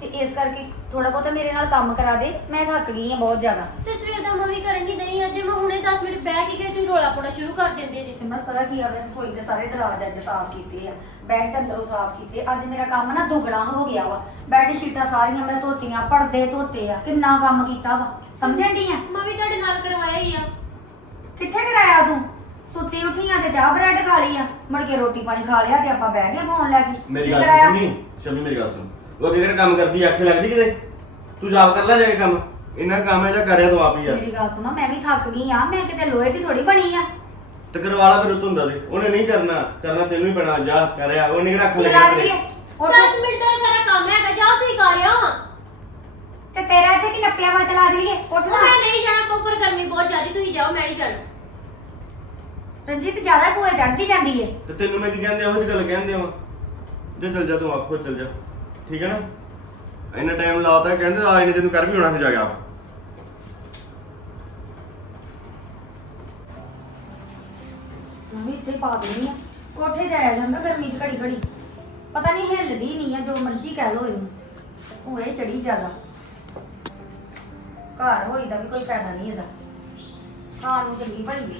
ਤੇ ਇਸ ਕਰਕੇ ਥੋੜਾ ਬਹੁਤਾ ਮੇਰੇ ਨਾਲ ਕੰਮ ਕਰਾ ਦੇ ਮੈਂ ਥੱਕ ਗਈ ਆ ਬਹੁਤ ਜ਼ਿਆਦਾ। ਤੇ ਸਵੇਰ ਦਾ ਮੰਮੀ ਕਰਨ ਨਹੀਂ ਦਈ ਅੱਜ ਮੈਂ ਹੁਣੇ 10 ਮਿੰਟ ਬਹਿ ਕੇ ਗਈ ਤੁਸੀਂ ਰੋਲਾ ਪਾਉਣਾ ਸ਼ੁਰੂ ਕਰ ਦਿੰਦੇ ਜੀ। ਸਿਮਰ ਪਤਾ ਕੀ ਆ ਮੈਂ ਰਸੋਈ ਦੇ ਸਾਰੇ ਦਰਵਾਜ਼ੇ ਅੱਜ ਸਾਫ਼ ਕੀਤੇ ਆ ਬੈੱਡ ਅੰਦਰੋਂ ਸਾਫ਼ ਕੀਤੇ ਅੱਜ ਮੇਰਾ ਕੰਮ ਨਾ ਦੁੱਗਣਾ ਹੋ ਗਿਆ ਵਾ। ਬੈੱਡ ਸ਼ੀਟਾਂ ਸਾਰੀਆਂ ਮੈਂ ਧੋਤੀਆਂ ਪਰਦੇ ਧੋਤੇ ਆ ਕਿੰਨਾ ਕੰਮ ਕੀਤਾ ਵਾ। ਸਮਝਣ ਦੀ ਆ? ਮੈਂ ਵੀ ਤੁਹਾਡੇ ਨਾਲ ਕਰਵਾਇਆ ਹੀ ਆ। ਕਿੱਥੇ ਕਰਾਇਆ ਤੂੰ? ਸੁੱਤੀ ਉੱਠੀਆਂ ਤੇ ਚਾਹ ਬ੍ਰੈਡ ਖਾ ਲਈ ਆ। ਮੁੜ ਕੇ ਰੋਟੀ ਪਾਣੀ ਖਾ ਲਿਆ ਤੇ ਆਪਾਂ ਬਹਿ ਗਏ ਫੋਨ ਲੈ ਕੇ। ਮੇਰੀ ਗੱਲ ਕਰਾਇਆ? ਸੁਣੀ ਸ਼ਮੀ ਮੇਰੀ ਗੱਲ ਸੁਣ। ਉਹ ਕਿਹੜਾ ਕੰਮ ਕਰਦੀ ਆ, ਆਖੇ ਲੱਗਦੀ ਕਿਤੇ? ਤੂੰ ਜਾਬ ਕਰ ਲੈ ਜਾ ਕੇ ਕੰਮ। ਇੰਨਾ ਕੰਮ ਇਹਦਾ ਕਰਿਆ ਤੂੰ ਆਪ ਹੀ ਆ। ਮੇਰੀ ਗੱਲ ਸੁਣੋ ਮੈਂ ਵੀ ਥੱਕ ਗਈ ਆ। ਮੈਂ ਕਿਤੇ ਲੋਹੇ ਦੀ ਥੋੜੀ ਬਣੀ ਆ। ਤੇ ਕਰਵਾ ਲਾ ਫਿਰ ਉਹ ਹੁੰਦਾ ਦੇ ਉਹਨੇ ਨਹੀਂ ਕਰਨਾ। ਕਰਨਾ ਤੈਨੂੰ ਹੀ ਪੈਣਾ। ਜਾ ਕਰਿਆ ਉਹਨੇ ਕਿਹੜਾ ਅੱਖ ਕੀ ਲੱਗਿਆ ਲੱਗ ਰਹੀ ਹੈ ਉੱਠ। 10 ਮਿੰਟ ਦਾ ਸਾਰਾ ਕੰਮ ਹੈਗਾ। ਜਾਓ ਤੁਸੀਂ ਕਰ ਆਓ ਤੇ ਤੇਰਾ ਇੱਥੇ ਕੀ ਨੱਪਿਆ ਵਾ ਚਲਾ ਜੀਏ ਉੱਠ ਉਹ ਨਾ ਮੈਂ ਨਹੀਂ ਜਾਣਾ ਕੋਪਰ ਗਰਮੀ ਬਹੁਤ ਜ਼ਿਆਦੀ ਤੁਸੀਂ ਜਾਓ ਮੈਂ ਨਹੀਂ ਜਾਣਾ। ਰਣਜੀਤ ਜ਼ਿਆਦਾ ਭੂਏ ਚੜਦੀ ਜਾਂਦੀ ਏ। ਤੇ ਤੈਨੂੰ ਮੈਂ ਕੀ ਕਹਿੰਦੇ ਉਹੋ ਗੱਲ ਕਹਿੰਦੇ ਆ। ਜੇ ਚੱਲ ਜਾ ਤੂੰ ਆਪੋ ਚੱਲ ਜਾ। ਠੀਕ ਹੈ ਨਾ? ਇੰਨਾ ਟਾਈਮ ਲਾਤਾ ਕਹਿੰਦੇ ਆ ਇਹਨੇ ਤੈਨੂੰ ਕਰ ਵੀ ਹੋਣਾ ਫਿਰ ਜਾ ਕੇ ਆਪ। ਮੈਂ ਵੀ ਇੱਥੇ ਪਾ ਆ। ਕੋਠੇ ਜਾਇਆ ਜਾਂਦਾ ਗਰਮੀ 'ਚ ਘੜੀ ਘੜੀ ਪਤਾ ਨਹੀਂ ਹਿੱਲਦੀ ਨਹੀਂ ਆ ਜੋ ਮਰਜ਼ੀ ਕਹਿ ਲੋ ਇਹਨੂੰ। ਉਹ ਇਹ ਚੜੀ ਜ਼ਿਆਦਾ। ਘਰ ਹੋਈ ਦਾ ਵੀ ਕੋਈ ਫਾਇਦਾ ਨਹੀਂ ਇਹਦਾ। ਖਾਣ ਨੂੰ ਚੰਗੀ ਭਲੀ ਏ।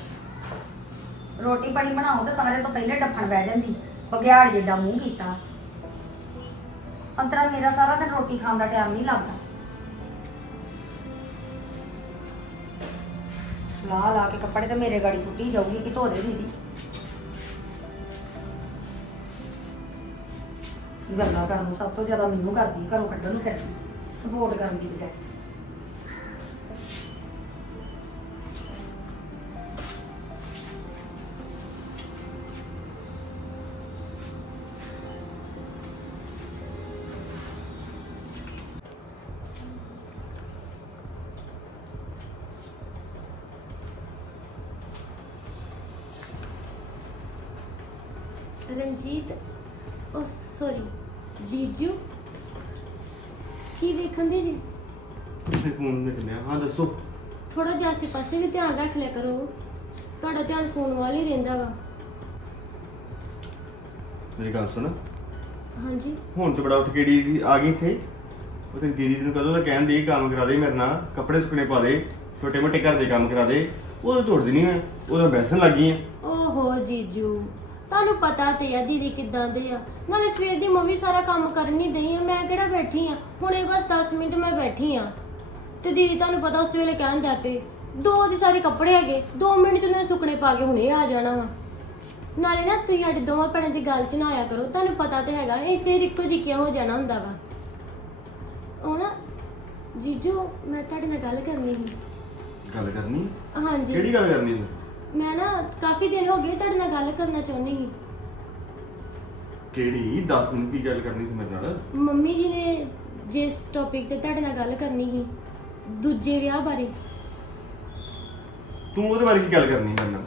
ਰੋਟੀ ਪਾਣੀ ਬਣਾਓ ਤੇ ਸਾਰੇ ਤੋਂ ਪਹਿਲੇ ਡੱਫਣ ਬਹਿ ਜਾਂਦੀ, ਬਗਿਆੜ ਜਿੱਡਾ ਮੂੰਹ ਕੀਤਾ। ਅੰਤਰਾ ਮੇਰਾ ਸਾਰਾ ਦਿਨ ਰੋਟੀ ਖਾਣ ਦਾ ਟਾਈਮ ਨਹੀਂ ਲੱਗਦਾ। ਲਾ ਲਾ ਕੇ ਕੱਪੜੇ ਤੇ ਮੇਰੇ ਗਾੜੀ ਸੁੱਟੀ ਜਾਊਗੀ ਕਿ ਧੋ ਦੇ ਦੀਦੀ। ਗੱਲਾਂ ਕਰਨ ਨੂੰ ਸਭ ਤੋਂ ਜ਼ਿਆਦਾ ਮੈਨੂੰ ਕਰਦੀ ਘਰੋਂ ਕੱਢਣ ਨੂੰ ਫਿਰਦੀ ਸਪੋਰਟ ਕਰਨ ਦੀ ਬਜਾਏ ਉਹ ਸੌਰੀ। ਜੀਜੂ? ਕੀ ਵੇਖਣ ਦੇ ਜੀ? ਤੁਸੀਂ ਫੋਨ ਨਿਕਲਿਆ ਹਾਂ ਦੱਸੋ। ਥੋੜਾ ਜਿਹਾ ਆਸੇ ਪਾਸੇ ਵੀ ਧਿਆਨ ਰੱਖ ਲਿਆ ਕਰੋ। ਤੁਹਾਡਾ ਧਿਆਨ ਫੋਨ ਵੱਲ ਹੀ ਰਹਿੰਦਾ ਵਾ। ਮੇਰੀ ਗੱਲ ਸੁਣ। ਹਾਂਜੀ। ਹੁਣ ਤੇ ਬੜਾ ਉੱਠ ਕੇ ਡੀ ਆ ਗਈ ਇੱਥੇ। ਉਹ ਤੇ ਦੀਦੀ ਨੂੰ ਕਦੋਂ ਦਾ ਕਹਿਣ ਦੀ ਕੰਮ ਕਰਾ ਦੇ ਮੇਰੇ ਨਾਲ। ਕੱਪੜੇ ਸੁੱਕਣੇ ਪਾ ਦੇ ਛੋਟੇ ਮੋਟੇ ਘਰ ਦੇ ਕੰਮ ਕਰਾ ਦੇ। ਉਹ ਤਾਂ ਤੋੜਦੀ ਨਹੀਂ ਮੈਂ ਉਹਦਾ ਬੈਸਣ ਲੱਗੀ ਆ। ਓਹੋ ਜੀਜੂ। ਤੁਹਾਨੂੰ ਪਤਾ ਤੇ ਆ ਦੀਦੀ ਕਿਦਾਂ ਦੇ ਆ। ਨਾਲੇ ਸਵੇਰ ਦੀ ਮੰਮੀ ਸਾਰਾ ਕੰਮ ਕਰਨ ਨਹੀਂ ਦਈ ਆ ਮੈਂ ਕਿਹੜਾ ਬੈਠੀ ਆ? ਹੁਣੇ ਬਸ 10 ਮਿੰਟ ਮੈਂ ਬੈਠੀ ਆ। ਤੇ ਦੀਦੀ ਤੁਹਾਨੂੰ ਪਤਾ ਉਸ ਵੇਲੇ ਕਹਿਣ ਦਾ ਪਏ ਦੋ ਦੀ ਸਾਰੇ ਕੱਪੜੇ ਹੈਗੇ 2 ਮਿੰਟ ਚ ਉਹਨਾਂ ਨੇ ਸੁੱਕਣੇ ਪਾ ਕੇ ਹੁਣੇ ਆ ਜਾਣਾ ਵਾ। ਨਾਲੇ ਨਾ ਤੁਸੀਂ ਸਾਡੇ ਦੋਵਾਂ ਭੈਣਾਂ ਦੀ ਗੱਲ ਚ ਨਾ ਆਇਆ ਕਰੋ ਤੁਹਾਨੂੰ ਪਤਾ ਤੇ ਹੈਗਾ ਇਹ ਫਿਰ ਇੱਕੋ ਜਿਹੀਆਂ ਹੋ ਜਾਣਾ ਹੁੰਦਾ ਵਾ। ਉਹ ਨਾ ਜੀਜੂ ਮੈਂ ਤੁਹਾਡੇ ਨਾਲ ਗੱਲ ਕਰਨੀ ਸੀ। ਗੱਲ ਕਰਨੀ? ਹਾਂਜੀ। ਕਿਹੜੀ ਗੱਲ ਕਰਨੀ ਤੂੰ ਮੈਂ ਨਾ ਕਾਫੀ ਦਿਨ ਹੋ ਗਏ ਤੁਹਾਡੇ ਨਾਲ ਗੱਲ ਕਰਨਾ ਚਾਹੁੰਦੀ ਸੀ। ਕਿਹੜੀ? ਦੱਸ ਮੈਨੂੰ ਕੀ ਗੱਲ ਕਰਨੀ ਸੀ ਮੇਰੇ ਨਾਲ? ਮੰਮੀ ਜੀ ਨੇ ਜਿਸ ਟੌਪਿਕ ਤੇ ਤੁਹਾਡੇ ਨਾਲ ਗੱਲ ਕਰਨੀ ਸੀ ਦੂਜੇ ਵਿਆਹ ਬਾਰੇ। ਤੂੰ ਉਹਦੇ ਬਾਰੇ ਕੀ ਗੱਲ ਕਰਨੀ ਮੇਰੇ ਨਾਲ?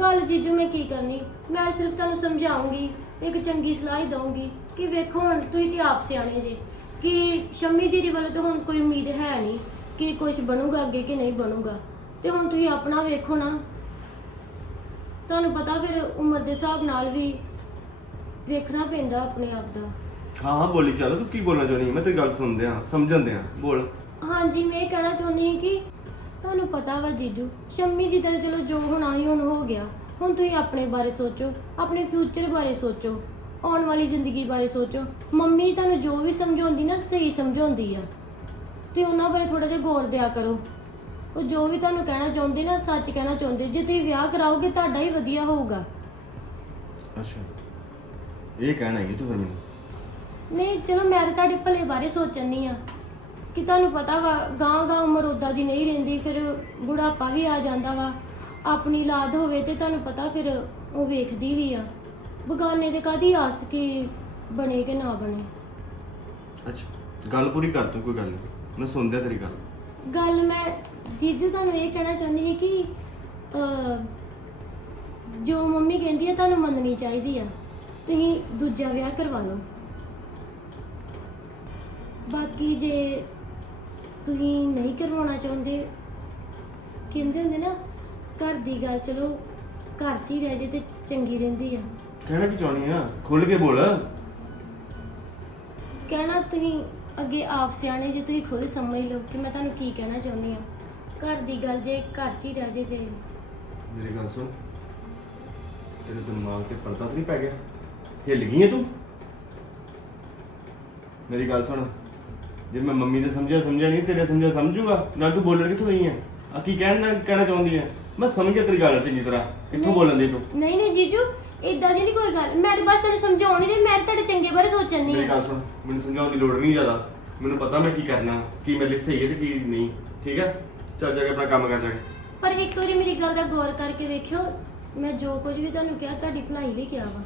ਗੱਲ ਜੀਜੂ ਮੈਂ ਕੀ ਕਰਨੀ? ਮੈਂ ਸਿਰਫ ਤੁਹਾਨੂੰ ਸਮਝਾਉਂਗੀ ਇੱਕ ਚੰਗੀ ਸਲਾਹ ਹੀ ਦਊਂਗੀ ਕਿ ਵੇਖੋ ਹੁਣ ਤੁਸੀਂ ਤੇ ਆਪ ਸਿਆਣੇ ਜੇ ਕਿ ਸ਼ੰਮੀ ਦੀਦੀ ਵੱਲੋਂ ਤਾਂ ਹੁਣ ਕੋਈ ਉਮੀਦ ਹੈ ਨਹੀਂ ਕਿ ਕੁਝ ਬਣੂਗਾ ਅੱਗੇ ਕਿ ਨਹੀਂ ਬਣੂਗਾ। ਤੇ ਹੁਣ ਤੁਸੀਂ ਆਪਣਾ ਵੇਖੋ ਨਾ। ਤੁਹਾਨੂੰ ਪਤਾ ਫਿਰ ਉਮਰ ਦੇ ਹਿਸਾਬ ਨਾਲ ਵੀ ਵੇਖਣਾ ਪੈਂਦਾ ਆਪਣੇ ਆਪ ਦਾ। ਹਾਂ ਹਾਂ ਬੋਲੀ ਚੱਲ ਤੂੰ ਕੀ ਬੋਲਣਾ ਚਾਹਣੀ ਮੈਂ ਤੇਰੀ ਗੱਲ ਸੁਣਦੇ ਆ ਸਮਝਣਦੇ ਆ ਬੋਲ। ਹਾਂਜੀ ਮੈਂ ਇਹ ਕਹਿਣਾ ਚਾਹੁੰਦੀ ਹਾਂ ਕਿ ਤੁਹਾਨੂੰ ਪਤਾ ਵਾ ਜੀਜੂ ਸ਼ੰਮੀ ਜੀ ਦਾ ਤਾਂ ਚਲੋ ਜੋ ਹੋਣਾ ਸੀ ਹੁਣ ਹੋ ਗਿਆ। ਹੁਣ ਤੁਸੀਂ ਆਪਣੇ ਬਾਰੇ ਸੋਚੋ ਆਪਣੇ ਫਿਊਚਰ ਬਾਰੇ ਸੋਚੋ ਆਉਣ ਵਾਲੀ ਜ਼ਿੰਦਗੀ ਬਾਰੇ ਸੋਚੋ। ਮੰਮੀ ਤੁਹਾਨੂੰ ਜੋ ਵੀ ਸਮਝਾਉਂਦੀ ਨਾ ਸਹੀ ਸਮਝਾਉਂਦੀ ਆ। ਤੇ ਉਹਨਾਂ ਬਾਰੇ ਥੋੜਾ ਜਿਹਾ ਗੌਰ ਦਿਆ ਕਰੋ। ਉਹ ਜੋ ਵੀ ਤੁਹਾਨੂੰ ਕਹਿਣਾ ਚਾਹੁੰਦੇ ਨਾ ਸੱਚ ਕਹਿਣਾ ਚਾਹੁੰਦੇ ਜੇ ਤੁਸੀਂ ਵਿਆਹ ਕਰਾਓਗੇ ਤੁਹਾਡਾ ਹੀ ਵਧੀਆ ਹੋਊਗਾ। ਅੱਛਾ। ਇਹ ਕਹਿਣਾ ਹੈ ਤੂੰ ਫਿਰ ਮੈਨੂੰ। ਨਹੀਂ ਚਲੋ ਮੈਂ ਤਾਂ ਤੁਹਾਡੇ ਭਲੇ ਬਾਰੇ ਸੋਚਣੀ ਆ ਕਿ ਤੁਹਾਨੂੰ ਪਤਾ ਵਾ ਗਾਂ ਗਾਂ ਉਮਰ ਉਦਾਂ ਦੀ ਨਹੀਂ ਰਹਿੰਦੀ ਫਿਰ ਬੁਢਾਪਾ ਵੀ ਆ ਜਾਂਦਾ ਵਾ। ਆਪਣੀ ਔਲਾਦ ਹੋਵੇ ਤੇ ਤੁਹਾਨੂੰ ਪਤਾ ਫਿਰ ਉਹ ਵੇਖਦੀ ਵੀ ਆ। ਬਗਾਨੇ ਦੇ ਕਾਦੀ ਆਸ ਕਿ ਬਣੇ ਕਿ ਨਾ ਬਣੇ। ਅੱਛਾ। ਗੱਲ ਪੂਰੀ ਕਰ ਤੂੰ ਕੋਈ ਗੱਲ ਨਹੀਂ ਮੈਂ ਸੁਣਦਿਆ ਤੇਰੀ ਗੱਲ। ਗੱਲ ਮੈਂ ਜੀਜੂ ਤੁਹਾਨੂੰ ਇਹ ਕਹਿਣਾ ਚਾਹੁੰਦੀ ਸੀ ਕਿ ਅਹ, ਜੋ ਮੰਮੀ ਕਹਿੰਦੀ ਹੈ ਤੁਹਾਨੂੰ ਮੰਨਣੀ ਚਾਹੀਦੀ ਆ। ਤੁਸੀਂ ਦੂਜਾ ਵਿਆਹ ਕਰਵਾ ਲਓ। ਬਾਕੀ ਜੇ ਤੁਸੀਂ ਨਹੀਂ ਕਰਵਾਉਣਾ ਚਾਹੁੰਦੇ ਕਹਿੰਦੇ ਹੁੰਦੇ ਨਾ ਘਰ ਦੀ ਗੱਲ ਚਲੋ ਘਰ 'ਚ ਹੀ ਰਹਿ ਜੇ ਤੇ ਚੰਗੀ ਰਹਿੰਦੀ ਆ। ਕਹਿਣਾ ਕੀ ਚਾਹਣੀ ਆ? ਖੁੱਲ ਕੇ ਬੋਲ। ਕਹਿਣਾ ਤੁਸੀਂ ਅੱਗੇ ਆਪ ਸਿਆਣੇ ਜੇ ਤੁਸੀਂ ਖੁਦ ਸਮਝ ਲਓ ਕਿ ਮੈਂ ਤੁਹਾਨੂੰ ਕੀ ਕਹਿਣਾ ਚਾਹੁੰਦੀ ਆ। ਘਰ ਦੀ ਗੱਲ ਜੇ ਘਰ 'ਚ ਹੀ ਰਹਿ ਜੇ ਤੇ ਮੇਰੀ ਗੱਲ ਸੁਣ। ਤੇਰੇ ਦਿਮਾਗ ਤੇ ਪਰਦਾ ਤਾਂ ਨਹੀਂ ਪੈ ਗਿਆ? ਹਿੱਲ ਗਈ ਹੈ ਤੂੰ? ਮੇਰੀ ਗੱਲ ਸੁਣ। ਜੇ ਮੈਂ ਮੰਮੀ ਦੇ ਸਮਝਿਆ ਸਮਝਿਆ ਨਹੀਂ ਤੇਰੇ ਸਮਝਿਆ ਸਮਝੂਗਾ? ਨਾ ਤੂੰ ਬੋਲਣ ਕਿੱਥੋਂ ਰਹੀ ਹੈ ਆ ਕੀ ਕਹਿਣਾ ਕਹਿਣਾ ਚਾਹੁੰਦੀ ਹੈ ਮੈਂ ਸਮਝ ਗਿਆ ਤੇਰੀ ਗੱਲ ਚੰਗੀ ਤਰ੍ਹਾਂ। ਕਿੱਥੋਂ ਨਹੀਂ। ਬੋਲਣ ਦੀ ਤੂੰ? ਨਹੀਂ ਨਹੀਂ ਜੀਜੂ ਇਦਾਂ ਦੀ ਨਹੀਂ ਕੋਈ ਗੱਲ। ਮੈਂ ਤਾਂ ਬਸ ਤੈਨੂੰ ਸਮਝਾਉਣੀ ਤੇ ਮੈਂ ਤੁਹਾਡੇ ਚੰਗੇ ਬਾਰੇ ਸੋਚਣ ਮੇਰੀ ਨਹੀਂ ਗੱਲ ਸੁਣ। ਮੈਨੂੰ ਸਮਝਾਉਣ ਦੀ ਲੋੜ ਨਹੀਂ ਜ਼ਿਆਦਾ। ਮੈਨੂੰ ਪਤਾ ਮੈਂ ਕੀ ਕਰਨਾ ਕੀ ਮੇਰੇ ਲਈ ਸਹੀ ਹੈ ਤੇ ਕੀ ਨਹੀਂ। ਠੀਕ ਹੈ? ਚੱਲ ਜਾ ਕੇ ਆਪਣਾ ਕੰਮ ਕਰ ਜਾ ਕੇ। ਪਰ ਇੱਕ ਵਾਰੀ ਮੇਰੀ ਗੱਲ ਦਾ ਗੌਰ ਕਰਕੇ ਵੇਖਿਓ ਮੈਂ ਜੋ ਕੁਝ ਵੀ ਤੁਹਾਨੂੰ ਕਿਹਾ ਤੁਹਾਡੀ ਭਲਾਈ ਲਈ ਕਿਹਾ ਵਾ।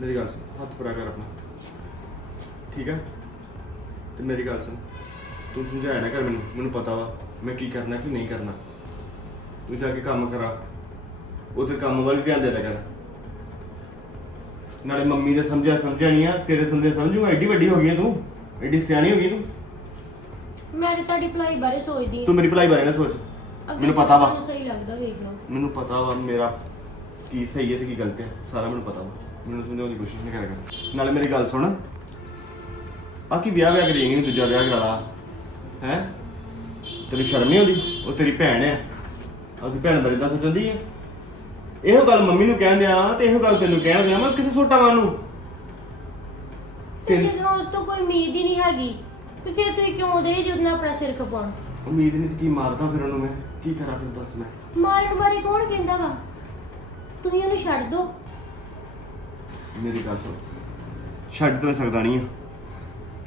ਮੇਰੀ ਗੱਲ ਸੁਣ ਹੱਥ ਪਰਾ ਕਰ ਆਪਣਾ। ਠੀਕ ਹੈ ਤੇ ਮੇਰੀ ਗੱਲ ਸੁਣ ਤੂੰ ਸਮਝਾਇਆ ਨਾ ਕਰ ਮੈਨੂੰ ਮੈਨੂੰ ਪਤਾ ਵਾ ਮੈਂ ਕੀ ਕਰਨਾ ਕੀ ਨਹੀਂ ਕਰਨਾ। ਤੂੰ ਜਾ ਕੇ ਕੰਮ ਕਰਾ ਉਧਰ ਕੰਮ ਵੱਲ ਧਿਆਨ ਦੇ ਰਿਹਾ ਕਰ। ਨਾਲੇ ਮੰਮੀ ਦੇ ਸਮਝਿਆ ਸਮਝਿਆ ਨਹੀਂ ਆ ਤੇਰੇ ਸਮਝੇ ਸਮਝੂਗਾ ਐਡੀ ਵੱਡੀ ਹੋ ਗਈ ਤੂੰ ਐਡੀ ਸਿਆਣੀ ਹੋ ਗਈ ਤੂੰ। ਮੈਂ ਤੇ ਤੁਹਾਡੀ ਭਲਾਈ ਬਾਰੇ ਸੋਚਦੀ ਹਾਂ। ਤੂੰ ਮੇਰੀ ਭਲਾਈ ਬਾਰੇ ਨਾ ਸੋਚ। ਅੱਗੇ ਮੈਨੂੰ ਪਤਾ ਵਾ। ਤੁਹਾਨੂੰ ਸਹੀ ਲੱਗਦਾ ਵੇਖ ਲਓ। ਮੈਨੂੰ ਪਤਾ ਵਾ ਮੇਰਾ ਕੀ ਸਹੀ ਹੈ ਤੇ ਕੀ ਗਲਤ ਹੈ। ਸਾਰਾ ਮੈਨੂੰ ਪਤਾ ਵਾ। ਮੈਨੂੰ ਸਮਝਾਉਣ ਦੀ ਕੋਸ਼ਿਸ਼ ਨਹੀਂ ਕਰਿਆ ਕਰ ਨਾਲੇ ਮੇਰੀ ਗੱਲ ਸੁਣ। ਆ ਕੀ ਵਿਆਹ ਵਿਆਹ ਕਰੀਂਗੇ ਨਹੀਂ ਦੂਜਾ ਵਿਆਹ ਕਰਾ ਲਾ। ਹੈ? ਤੇਰੀ ਸ਼ਰਮ ਨਹੀਂ ਆਉਂਦੀ? ਉਹ ਤੇਰੀ ਭੈਣ ਹੈ ਆਪਣੀ ਭੈਣ ਬਾਰੇ ਦੱਸ ਸੋਚਦੀ ਹੈ ਇਹੋ ਗੱਲ ਮੰਮੀ ਨੂੰ ਕਹਿਣ ਦਿਆਂ ਤੇ ਇਹੋ ਗੱਲ ਤੈਨੂੰ ਕਹਿਣ ਦਿਆਂ ਮੈਂ ਕਿੱਥੇ ਸੋਟਾਂ ਵਾਂ ਤੇ ਤੇਰੀ- ਜਦੋਂ ਉਹ ਤੋਂ ਕੋਈ ਉਮੀਦ ਹੀ ਨਹੀਂ ਹੈਗੀ ਤੇ ਫਿਰ ਤੁਸੀਂ ਕਿਉਂ ਦੇ ਜੁਦਨਾ ਆਪਣਾ ਸਿਰ ਖਪਾਉਣ? ਉਮੀਦ ਨਹੀਂ ਸੀ ਕੀ ਮਾਰਦਾ ਫਿਰ ਉਹਨੂੰ ਮੈਂ। ਕੀ ਕਰਾਂ ਫਿਰ ਦੱਸ ਮੈਂ? ਮਾਰਨ ਬਾਰੇ ਕੌਣ ਕਹਿੰਦਾ ਵਾ? ਤੁਸੀਂ ਉਹਨੂੰ ਛੱਡ ਦਿਓ ਮੇਰੀ ਗੱਲ ਸੁਣ। ਛੱਡ ਤਾਂ ਮੈਂ ਸਕਦਾ ਨਹੀਂ ਆ।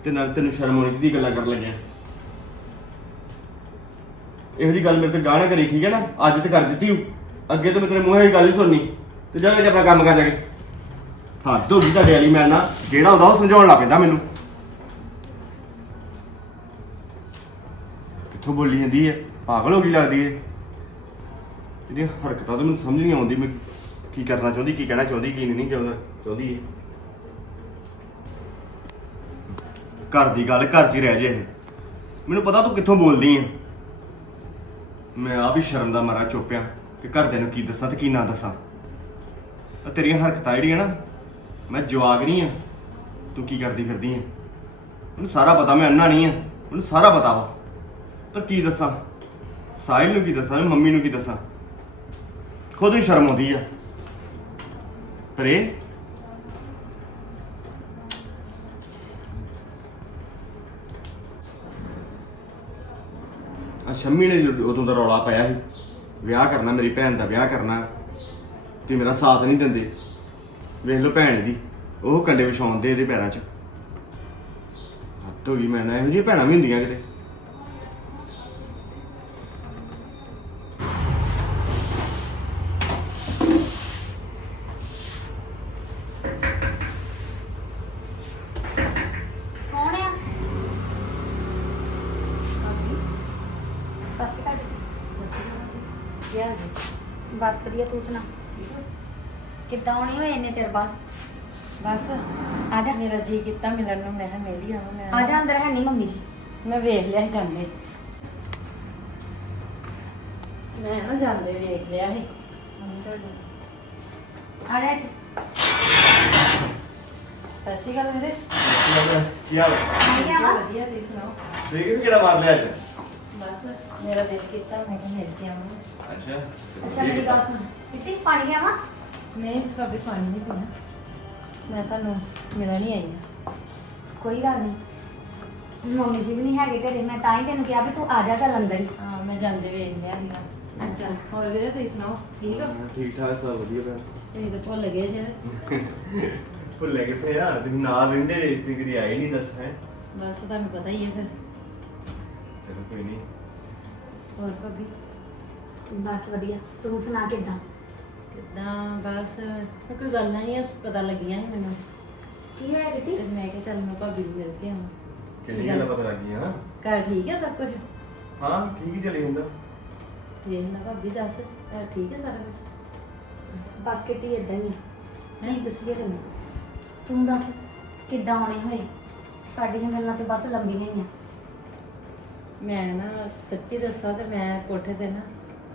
ਤੇ ਨਾਲ ਤੈਨੂੰ ਸ਼ਰਮ ਆਉਣੀ ਦੀ ਗੱਲਾਂ ਕਰਨ ਲੱਗਿਆ। ਇਹੋ ਜੀ ਗੱਲ ਮੇਰੇ ਤੇ ਗਾਣਾ ਕਰੀ ਠੀਕ ਹੈ ਨਾ? ਅੱਜ ਤੇ ਕਰ ਦਿੱਤੀ ਹੂੰ। ਅੱਗੇ ਤੋਂ ਮੈਂ ਤੇਰੇ ਮੂੰਹੇ ਇਹ ਗੱਲ ਨਹੀਂ ਸੁਣਨੀ। ਤੇ ਜਾ ਕੇ ਆਪਣਾ ਕੰਮ ਕਰ ਜਾ ਕੇ। ਹੋ ਗਈ ਤੁਹਾਡੇ ਵਾਲੀ ਮੈਂ ਨਾ ਜਿਹੜਾ ਹੁੰਦਾ ਉਹ ਸਮਝਾਉਣ ਲੱਗ ਪੈਂਦਾ ਮੈਨੂੰ। ਕਿੱਥੋਂ ਬੋਲੀ ਜਾਂਦੀ ਹੈ? ਪਾਗਲ ਹੋ ਗਈ ਲੱਗਦੀ ਹੈ। ਇਹਦੀ ਹਰਕਤਾਂ ਤਾਂ ਮੈਨੂੰ ਸਮਝ ਨਹੀਂ ਆਉਂਦੀ। ਮੈਂ ਕੀ ਕਰਨਾ ਚਾਹੁੰਦੀ, ਕੀ ਕਹਿਣਾ ਚਾਹੁੰਦੀ, ਕੀ ਨਹੀਂ ਚਾਹੁੰਦਾ, ਚਾਹੁੰਦੀ ਹੈ। ਘਰ ਦੀ ਗੱਲ ਘਰ 'ਚ ਹੀ ਰਹਿ ਜੇ ਇਹ। ਮੈਨੂੰ ਪਤਾ ਤੂੰ ਕਿੱਥੋਂ ਬੋਲਦੀ ਆ ਮੈਂ ਆ ਵੀ ਸ਼ਰਮ ਦਾ ਮਾਰਾ ਚੁੱਪਿਆ ਕਿ ਘਰਦਿਆਂ ਨੂੰ ਕੀ ਦੱਸਾਂ ਤੇ ਕੀ ਨਾ ਦੱਸਾਂ। ਆ ਤੇਰੀਆਂ ਹਰਕਤਾਂ ਜਿਹੜੀਆਂ ਨਾ, ਮੈਂ ਜਵਾਗ ਨਹੀਂ ਆ ਤੂੰ ਕੀ ਕਰਦੀ ਫਿਰਦੀ ਆ ਮੈਨੂੰ ਸਾਰਾ ਪਤਾ, ਮੈਂ ਅੰਨਾ ਨਹੀਂ ਆ ਮੈਨੂੰ ਸਾਰਾ ਪਤਾ ਵਾ। ਤਾਂ ਕੀ ਦੱਸਾਂ? ਸਾਹਿਲ ਨੂੰ ਕੀ ਦੱਸਾਂ? ਮੰਮੀ ਨੂੰ ਕੀ ਦੱਸਾਂ? ਖੁਦ ਹੀ ਸ਼ਰਮ ਆਉਂਦੀ ਆ। ਪਰ ਇਹ ਆ ਸ਼ੰਮੀ ਨੇ ਜਦੋਂ- ਉਦੋਂ ਦਾ ਰੌਲਾ ਪਾਇਆ ਸੀ। ਵਿਆਹ ਕਰਨਾ, ਮੇਰੀ ਭੈਣ ਦਾ ਵਿਆਹ ਕਰਨਾ, ਤੇ ਮੇਰਾ ਸਾਥ ਨਹੀਂ ਦਿੰਦੇ। ਵੇਖ ਲਓ ਭੈਣ ਦੀ, ਉਹ ਕੰਡੇ ਵਿਛਾਉਂਦੇ ਇਹਦੇ ਪੈਰਾਂ 'ਚ। ਹੱਥ ਹੋ ਗਈ, ਮੈਂ ਨਾ ਇਹੋ ਜਿਹੀਆਂ ਭੈਣਾਂ ਵੀ ਹੁੰਦੀਆਂ ਕਿਤੇ। ਤੂੰ ਸੁਣਾ। ਕਿੱਦਾਂ ਆਉਣੀ ਹੋਏ ਇੰਨੇ ਚਿਰ ਬਾਅਦ? ਬਸ ਆ ਜਾ। ਮੇਰਾ ਜੀ ਕੀਤਾ ਮਿਲਣ ਨੂੰ ਮੈਂ ਕਿਹਾ ਮਿਲ ਹੀ ਆਵਾਂ ਮੈਂ ਆ ਜਾ ਅੰਦਰ ਹੈ ਨਹੀਂ ਮੰਮੀ ਜੀ। ਮੈਂ ਵੇਖ ਲਿਆ ਸੀ ਜਾਂਦੇ। ਮੈਂ ਨਾ ਜਾਂਦੇ ਵੇਖ ਲਿਆ ਸੀ। ਆ ਜਾ ਇੱਥੇ। ਸਤਿ ਸ਼੍ਰੀ ਅਕਾਲ ਵੀਰੇ। ਕੀ ਹਾਲ ਹੈ? ਆ ਗਿਆ ਵਾ। ਵਧੀਆ ਤੁਸੀਂ ਸੁਣਾਓ? ਹੈ ਕਿਹੜਾ ਮਾਰ ਲਿਆ ਅੱਜ? ਬਸ ਮੇਰਾ ਦਿਲ ਕੀਤਾ ਮੈਂ ਕਿਹਾ ਮਿਲ ਕੇ ਆਵਾਂ। ਅੱਛਾ। ਅੱਛਾ ਮੇਰੀ ਗੱਲ ਸੁਣ। ਕਿੱਥੇ ਪਾਣੀ ਲਿਆਵਾਂ? ਨਹੀਂ ਕਦੇ ਪਾਣੀ ਨਹੀਂ ਪੀਣਾ। ਮੈਂ ਤੁਹਾਨੂੰ ਮਿਲਣ ਨਹੀਂ ਆਈ ਹਾਂ। ਕੋਈ ਗੱਲ ਨਹੀਂ। ਮੰਮੀ ਜੀ ਵੀ ਨਹੀਂ ਹੈਗੇ ਘਰੇ ਮੈਂ ਤਾਂ ਹੀ ਤੈਨੂੰ ਕਿਹਾ ਵੀ ਤੂੰ ਆ ਜਾ ਚੱਲ ਅੰਦਰ ਹੀ। ਹਾਂ ਮੈਂ ਜਾਂਦੇ ਵੇਖ ਲਿਆ ਸੀਗਾ ਅੱਛਾ। ਹੋਰ ਵੀਰੇ ਤੁਸੀਂ ਸੁਣਾਓ? ਠੀਕ ਹੋ? ਹਾਂ, ਠੀਕ ਠਾਕ ਸਭ ਵਧੀਆ ਭੈਣ। ਤੁਸੀਂ ਤਾਂ ਭੁੱਲ ਗਏ ਜੇ। ਭੁੱਲੇ ਕਿੱਥੇ ਆ? ਤੁਸੀਂ ਨਾਲ ਰਹਿੰਦੇ ਨੇ ਤੁਸੀਂ ਕਦੀ ਆਏ ਨਹੀਂ ਦੱਸ ਹੈ? ਬਸ ਤੁਹਾਨੂੰ ਪਤਾ ਹੀ ਹੈ ਫਿਰ। ਚਲੋ ਕੋਈ ਨਹੀਂ। ਹੋਰ ਭਾਬੀ? ਬਸ ਵਧੀਆ। ਤੂੰ ਸੁਣਾ ਕਿੱਦਾਂ? ਕਿੱਦਾਂ ਬਸ ਕੋਈ ਗੱਲ ਨਹੀਂ ਹੈ ਪਤਾ ਲੱਗੀਆਂ ਸੀ ਮੈਨੂੰ। ਕੀ ਰਿਤੀ ਤੇ ਮੈਂ ਕਿਹਾ ਚੱਲ ਮੈਂ ਭਾਬੀ ਨੂੰ ਮਿਲ ਕੇ ਆਵਾਂ। ਕਿਹੜੀ ਗੱਲ ਪਤਾ ਲੱਗੀ ਹਾਂ ਘਰ ਠੀਕ ਹੈ ਸਭ ਕੁਝ? ਹਾਂ ਠੀਕ ਹੀ ਚੱਲੀ ਹੁੰਦਾ ਵੇਖ ਨਾ ਭਾਬੀ ਦੱਸ ਘਰ ਠੀਕ ਹੈ ਸਾਰਾ ਕੁਝ? ਬਸ ਕਿੱਟੀ ਇਦਾਂ ਹੀ ਆ। ਨਹੀਂ ਦੱਸੀਏ ਤੈਨੂੰ? ਤੂੰ ਦੱਸ ਕਿੱਦਾਂ ਆਉਣੇ ਹੋਏ? ਸਾਡੀਆਂ ਗੱਲਾਂ ਤੇ ਬਸ ਲੰਬੀਆਂ ਹੀ ਆ। ਮੈਂ ਨਾ ਸੱਚੀ ਦੱਸਾਂ ਤੇ ਮੈਂ ਕੋਠੇ ਤੇ ਨਾ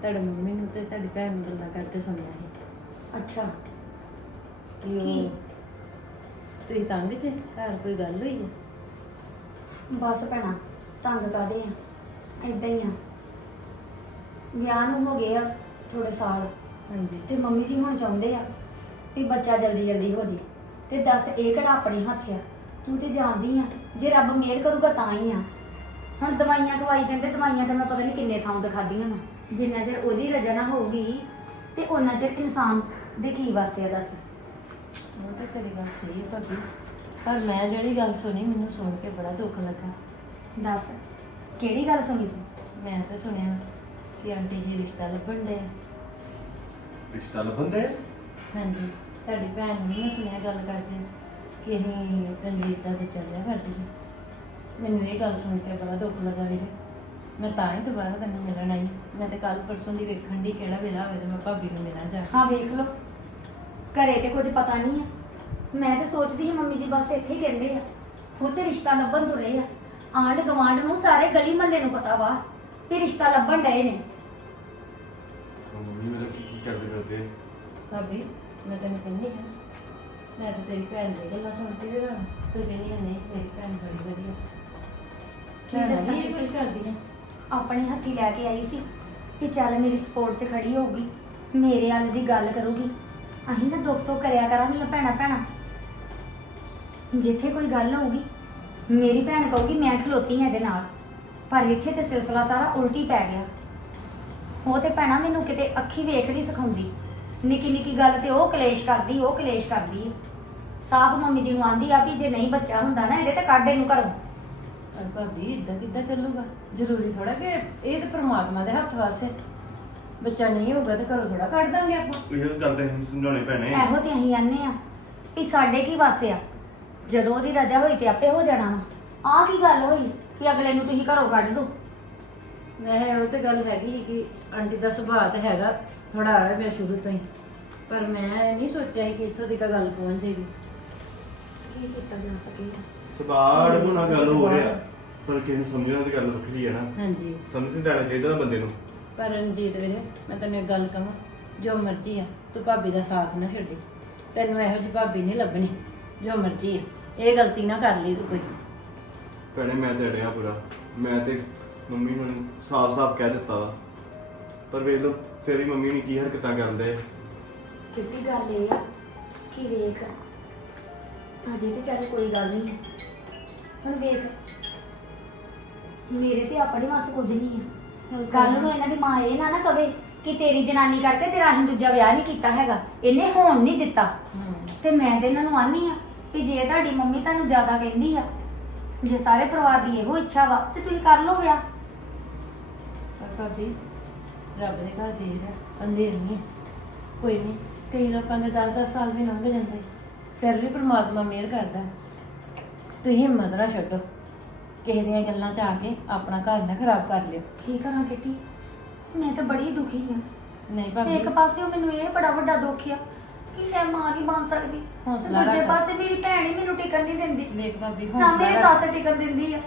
ਤੁਹਾਡੀ ਮੰਮੀ ਨੂੰ ਤੇ ਤੁਹਾਡੀ ਭੈਣ ਨੂੰ ਗੱਲਾਂ ਕਰਦੇ ਸੁਣਿਆ ਸੀ। ਅੱਛਾ। ਕਿ ਕੀ? ਉਹ ਤੁਸੀਂ ਤੰਗ ਜੇ? ਘਰ ਕੋਈ ਗੱਲ ਹੋਈ ਹੈ ਬਸ ਭੈਣਾ ਤੰਗ ਕਾਦੇ ਆ? ਏਦਾਂ ਹੀ ਆ। ਵਿਆਹ ਨੂੰ ਹੋ ਗਏ ਆ ਥੋੜੇ ਸਾਲ। ਹਾਂਜੀ। ਤੇ ਮੰਮੀ ਜੀ ਹੁਣ ਚਾਹੁੰਦੇ ਆ ਵੀ ਬੱਚਾ ਜਲਦੀ ਜਲਦੀ ਹੋ ਜੇ। ਤੇ ਦੱਸ ਇਹ ਕਿਹੜਾ ਆਪਣੇ ਹੱਥ ਆ? ਤੂੰ ਤੇ ਜਾਣਦੀ ਆ ਜੇ ਰੱਬ ਮਿਹਰ ਕਰੂਗਾ ਤਾਂ ਹੀ ਆ। ਹੁਣ ਦਵਾਈਆਂ ਖਵਾਈ ਜਾਂਦੇ ਦਵਾਈਆਂ ਤਾਂ ਮੈਂ ਪਤਾ ਨਹੀਂ ਕਿੰਨੇ ਥਾਂ ਤੋਂ ਖਾਧੀਆਂ ਨਾ ਜਿੰਨਾ ਚਿਰ ਉਹਦੀ ਰਜਾ ਨਾ ਹੋਊਗੀ ਤੇ ਉਹਨਾਂ ਚਿਰ ਇਨਸਾਨ ਦੇ ਕੀ ਵਾਸਿਆ ਦੱਸ? ਉਹ ਤਾਂ ਤੇਰੀ ਗੱਲ ਸਹੀ ਹੈ ਭਾਬੀ ਪਰ ਮੈਂ ਜਿਹੜੀ ਗੱਲ ਸੁਣੀ ਮੈਨੂੰ ਸੁਣ ਕੇ ਬੜਾ ਦੁੱਖ ਲੱਗਾ। ਦੱਸ ਕਿਹੜੀ ਗੱਲ ਸੁਣੀ ਤੂੰ? ਮੈਂ ਤਾਂ ਸੁਣਿਆ ਕਿ ਆਂਟੀ ਜੀ ਰਿਸ਼ਤਾ ਲੱਭਣ ਦੇ ਰਿਸ਼ਤਾ ਲੱਭਣ ਦੇ? ਹਾਂਜੀ ਤੁਹਾਡੀ ਭੈਣ ਨੂੰ ਮੈਂ ਸੁਣਿਆ ਗੱਲ ਕਰਦੇ ਕਿ ਅਸੀਂ ਰਣਜੀਤ ਦਾ ਤੇ ਚੱਲਿਆ ਕਰਦੀ ਸੀ ਮੈਨੂੰ ਇਹ ਗੱਲ ਸੁਣ ਕੇ ਬੜਾ ਦੁੱਖ ਲੱਗਾ ਵੀਰੇ ਮੈਂ ਤਾਂ ਹੀ ਦੁਬਾਰਾ ਤੈਨੂੰ ਮਿਲਣ ਆਈ। ਮੈਂ ਤੇ ਕੱਲ ਪਰਸੋਂ ਦੀ ਵੇਖਣ ਦੀ ਕਿਹੜਾ ਵੇਲਾ ਹੋਵੇ ਤੇ ਮੈਂ ਭਾਬੀ ਨੂੰ ਮਿਲਾਂ ਜਾ। ਹਾਂ ਵੇਖ ਲਓ। ਘਰੇ ਤੇ ਕੁਝ ਪਤਾ ਨਹੀਂ ਆ। ਮੈਂ ਤੇ ਸੋਚਦੀ ਸੀ ਮੰਮੀ ਜੀ ਬਸ ਇੱਥੇ ਹੀ ਕਹਿੰਦੇ ਆ। ਉਹ ਤੇ ਰਿਸ਼ਤਾ ਲੱਭਣ ਤੋਂ ਰਹੇ ਆ। ਆਂਢ ਗਵਾਂਢ ਨੂੰ ਸਾਰੇ ਗਲੀ ਮਹੱਲੇ ਨੂੰ ਪਤਾ ਵਾ ਵੀ ਰਿਸ਼ਤਾ ਲੱਭਣ ਡਏ ਨੇ। ਮੰਮੀ ਮੇਰਾ ਕੀ ਕੀ ਕਰਦੇ ਫਿਰਦੇ? ਭਾਬੀ ਮੈਂ ਤੈਨੂੰ ਕਹਿੰਦੀ ਹਾਂ ਮੈਂ ਤਾਂ ਤੇਰੀ ਭੈਣ ਦੀ ਗੱਲਾਂ ਸੁਣ ਕੇ ਵੀ ਹੈਰਾਨ ਤੂੰ ਕਹਿੰਦੀ ਹੈ ਨਹੀਂ ਮੇਰੀ ਭੈਣ ਬੜੀ ਵਧੀਆ। ਕੀ ਭੈਣਾਂ ਦੱਸਾਂ ਵੀ ਇਹ ਕੁਝ ਕਰਦੀਆਂ। ਆਪਣੇ ਹੱਥੀ ਲੈ ਕੇ ਆਈ ਸੀ ਕਿ ਚੱਲ ਮੇਰੀ ਸਪੋਰਟ 'ਚ ਖੜੀ ਹੋਊਗੀ ਮੇਰੇ ਵੱਲ ਦੀ ਗੱਲ ਕਰੂਗੀ। ਅਸੀਂ ਨਾ ਦੁੱਖ ਸੁੱਖ ਕਰਿਆ ਕਰਾਂਗੀਆਂ ਭੈਣਾ ਭੈਣਾ। ਜਿੱਥੇ ਕੋਈ ਗੱਲ ਹੋਊਗੀ, ਮੇਰੀ ਭੈਣ ਕਹੂਗੀ, ਮੈਂ ਖਲੋਤੀ ਹਾਂ ਇਹਦੇ ਨਾਲ। ਪਰ ਇੱਥੇ ਤੇ ਸਿਲਸਿਲਾ ਸਾਰਾ ਉਲਟੀ ਪੈ ਗਿਆ। ਉਹ ਤੇ ਭੈਣਾ ਮੈਨੂੰ ਕਿਤੇ ਅੱਖੀ ਵੇਖ ਨਹੀਂ ਸਿਖਾਉਂਦੀ। ਨਿੱਕੀ ਨਿੱਕੀ ਗੱਲ ਤੇ ਉਹ ਕਲੇਸ਼ ਕਰਦੀ, ਉਹ ਕਲੇਸ਼ ਕਰਦੀ ਸਾਫ਼ ਮੰਮੀ ਜੀ ਨੂੰ ਆਂਦੀ ਆ ਵੀ ਜੇ ਨਹੀਂ ਬੱਚਾ ਹੁੰਦਾ ਨਾ, ਇਹਦੇ ਤੇ ਕੱਢ ਇਹਨੂੰ ਘਰੋਂ। ਪਰ ਭਾਬੀ, ਇਦਾਂ ਕਿੱਦਾਂ ਚੱਲੂਗਾ? ਜ਼ਰੂਰੀ ਥੋੜਾ ਕਿ ਇਹ ਤਾਂ ਪ੍ਰਮਾਤਮਾ ਦੇ ਹੱਥ ਵਾਸੇ ਬੱਚਾ ਨਹੀਂ ਹੋਊਗਾ ਤੇ ਘਰੋਂ ਥੋੜਾ ਕੱਢ ਦਾਂਗੇ ਆਪਾਂ। ਇਹ ਗੱਲ ਤੇ ਅਸੀਂ ਸਮਝਾਉਣੇ ਪੈਣੇ। ਇਹੋ ਤੇ ਅਸੀਂ ਆਨੇ ਆ ਵੀ ਸਾਡੇ ਕੀ ਵਾਸਿਆ ਜਦੋਂ ਉਹਦੀ ਰਜਾ ਹੋਈ ਤੇ ਆਪੇ ਹੋ ਜਾਣਾ ਵਾ। ਆਹ ਕੀ ਗੱਲ ਹੋਈ ਵੀ ਅਗਲੇ ਨੂੰ ਤੁਸੀਂ ਘਰੋਂ ਕੱਢ ਦੋ? ਮੈਂ ਉਹ ਤੇ ਗੱਲ ਹੈਗੀ ਸੀ ਕਿ ਆਂਟੀ ਦਾ ਸੁਭਾਅ ਤਾਂ ਹੈਗਾ ਥੋੜਾ ਆ ਰਿਹਾ ਸ਼ੁਰੂ ਤੋਂ ਹੀ। ਪਰ ਮੈਂ ਨਹੀਂ ਸੋਚਿਆ ਸੀ ਕਿ ਇੱਥੋਂ ਤੱਕ ਗੱਲ ਪਹੁੰਚ ਜਾਏਗੀ। ਕੀ ਕੀਤਾ ਜਾ ਸਕੇਗਾ ਸਬਾੜ ਬੁਣਾ ਗੱਲ ਹੋ ਰਿਹਾ ਪਰ ਕਿਸੇ ਨੂੰ ਸਮਝਣ ਦੀ ਗੱਲ ਵੱਖਰੀ ਹੈ ਨਾ। ਹਾਂਜੀ। ਸਮਝ ਨਹੀਂ ਲੈਣਾ ਚਾਹੀਦਾ ਬੰਦੇ ਨੂੰ। ਪਰ ਰਣਜੀਤ ਵੀਰੇ ਮੈਂ ਤੈਨੂੰ ਇੱਕ ਗੱਲ ਕਹਾਂ ਜੋ ਮਰਜ਼ੀ ਆ ਤੂੰ ਭਾਬੀ ਦਾ ਸਾਥ ਨਾ ਛੱਡੀ। ਤੈਨੂੰ ਇਹੋ ਜਿਹੀ ਭਾਬੀ ਨਹੀਂ ਲੱਭਣੀ ਜੋ ਮਰਜ਼ੀ ਆ। ਇਹ ਗਲਤੀ ਨਾ ਕਰ ਲਈ ਤੂੰ ਕੋਈ। ਭੈਣੇ ਮੈਂ ਤੇ ਅੜਿਆ ਪੂਰਾ। ਮੈਂ ਤੇ ਮੰਮੀ ਨੂੰ ਸਾਫ਼-ਸਾਫ਼ ਕਹਿ ਦਿੱਤਾ ਵਾ। ਪਰ ਵੇਖ ਲਓ ਫਿਰ ਵੀ ਮੰਮੀ ਨੇ ਕੀ ਹਰਕਤਾਂ ਕਰਦੇ। ਕਿੱਡੀ ਗੱਲ ਇਹ ਆ ਕਿ ਵੇਖ। ਅਜੇ ਤੇ ਚੱਲ ਕੋਈ ਗੱਲ ਨਹੀਂ। ਹੁਣ ਵੇਖ। ਮੇਰੇ ਤੇ ਆਪਣੇ ਵਾਸਤੇ ਕੁਝ ਨਹੀਂ ਆ। ਕੱਲ ਨੂੰ ਇਹਨਾਂ ਦੀ ਮਾਂ ਇਹ ਨਾ ਨਾ ਕਵੇ ਕਿ ਤੇਰੀ ਜਨਾਨੀ ਕਰਕੇ ਤੇਰਾ ਅਸੀਂ ਦੂਜਾ ਵਿਆਹ ਨਹੀਂ ਕੀਤਾ ਹੈਗਾ। ਇਹਨੇ ਹੋਣ ਨਹੀਂ ਦਿੱਤਾ। ਤੇ ਮੈਂ ਤੇ ਇਹਨਾਂ ਨੂੰ ਆਨੀ ਆ ਵੀ ਜੇ ਤੁਹਾਡੀ ਮੰਮੀ ਤੁਹਾਨੂੰ ਜ਼ਿਆਦਾ ਕਹਿੰਦੀ ਆ, ਜੇ ਸਾਰੇ ਪਰਿਵਾਰ ਦੀ ਇਹੋ ਇੱਛਾ ਵਾ, ਤੇ ਤੁਸੀਂ ਕਰ ਲਓ ਵਿਆਹ। ਪਰ ਭਾਬੀ, ਰੱਬ ਦੇ ਘਰ ਦੇਰ ਰਿਹਾ ਅੰਧੇਰ ਨਹੀਂ ਹੈ। ਕੋਈ ਨਹੀਂ, ਕਈ ਲੋਕਾਂ ਦੇ 10-10 ਸਾਲ ਵੀ ਲੰਘ ਜਾਂਦੇ। ਫਿਰ ਵੀ ਪ੍ਰਮਾਤਮਾ ਮਿਹਰ ਕਰਦਾ। ਹੈ। ਤੁਸੀਂ ਹਿੰਮਤ ਨਾ ਛੱਡੋ। ਕਿਸੇ ਦੀਆਂ ਗੱਲਾਂ 'ਚ ਆ ਕੇ ਆਪਣਾ ਘਰ ਨਾ ਖਰਾਬ ਕਰ ਲਿਓ। ਕੀ ਕਰਾਂ ਕਿੱਟੀ? ਮੈਂ ਤਾਂ ਬੜੀ ਦੁਖੀ ਆ ਨਹੀਂ ਤੇ ਭਾਬੀ। ਇੱਕ ਪਾਸੇ ਮੈਨੂੰ ਇਹ ਬੜਾ ਵੱਡਾ ਦੁੱਖ ਆ ਕਿ ਮੈਂ ਮਾਂ ਨਹੀਂ ਬਣ ਸਕਦੀ। ਤੇ ਹੌਸਲਾ ਦੂਜੇ ਰੱਖ। ਪਾਸੇ ਮੇਰੀ ਭੈਣ ਹੀ ਮੈਨੂੰ ਟਿਕਣ ਨਹੀਂ ਦਿੰਦੀ। ਵੇਖ ਭਾਬੀ ਨਾ ਹੌਸਲਾ ਮੇਰੀ ਰੱਖ। ਸੱਸ ਟਿਕਣ ਦਿੰਦੀ ਆ।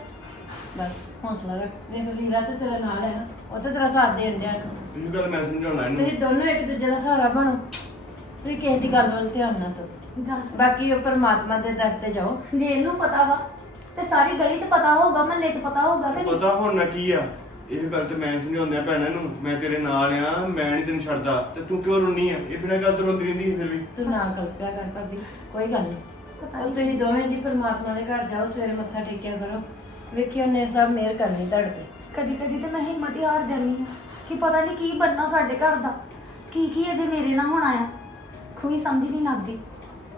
ਬਸ ਹੌਸਲਾ ਰੱਖ। ਵੇਖ ਵੀਰਾ ਤੇ ਤੇਰਾ ਨਾਲ ਹੈ ਨਾ ਉਹ ਤੇ ਤੇਰਾ ਸਾਥ ਦੇਣ ਦਿਆ ਇਹ ਗੱਲ ਮੈਂ ਸਮਝਾਉਣਾ ਇਹਨੂੰ। ਤੁਸੀਂ ਦੋਨੋਂ ਇੱਕ ਦੂਜੇ ਦਾ ਸਹਾਰਾ ਬਣੋ। ਤੁਸੀਂ ਕਿਸੇ ਦੀ ਗੱਲ ਵੱਲ ਧਿਆਨ ਨਾ ਦਿਓ। ਦੱਸ। ਬਾਕੀ ਉਹ ਪਰਮਾਤਮਾ ਦੇ ਦਰ ਤੇ ਜਾਓ। ਜੇ ਇਹਨੂੰ ਪਤਾ ਵਾ ਤੇ ਸਾਰੀ ਗਲੀ 'ਚ ਪਤਾ ਹੋਊਗਾ ਮਹੱਲੇ 'ਚ ਪਤਾ ਹੋਊਗਾ ਕਿ ਨਹੀਂ। ਪਤਾ ਹੁਣ ਨਾ ਕੀ ਆ? ਇਹ ਗੱਲ ਤੇ ਮੈਂ ਸਮਝਾਉਂਦਾ ਭੈਣਾਂ ਨੂੰ ਮੈਂ ਤੇਰੇ ਨਾਲ ਆ ਮੈਂ ਨਹੀਂ ਤੈਨੂੰ ਛੱਡਦਾ। ਤੇ ਤੂੰ ਕਿਉਂ ਰੋਣੀ ਆ? ਇਹ ਬਿਨਾਂ ਗੱਲ ਤੋਂ ਰੋਂਦੀ ਰਹਿੰਦੀ ਹੈ ਫਿਰ ਵੀ। ਤੂੰ ਨਾ ਕਲਪਿਆ ਕਰ ਭਾਬੀ ਕੋਈ ਗੱਲ ਨਹੀਂ ਪਤਾ ਨਹੀਂ ਤੁਸੀਂ ਦੋਵੇਂ ਜੀ ਪਰਮਾਤਮਾ ਦੇ ਘਰ ਜਾਓ ਸਵੇਰੇ ਮੱਥਾ ਟੇਕਿਆ ਕਰੋ। ਵੇਖਿਓ ਉਹਨੇ ਸਭ ਮਿਹਰ ਕਰਨੀ ਤੁਹਾਡੇ ਤੇ। ਕਦੀ ਕਦੀ ਤੇ ਮੈਂ ਹਿੰਮਤ ਹੀ ਹਾਰ ਜਾਂਦੀ ਆ ਕਿ ਪਤਾ ਨਹੀਂ ਕੀ ਬਣਨਾ ਸਾਡੇ ਘਰ ਦਾ। ਕੀ ਕੀ ਅਜੇ ਮੇਰੇ ਨਾਲ ਹੋਣਾ ਆ? ਕੋਈ ਸਮਝ ਨਹੀਂ ਲੱਗਦੀ।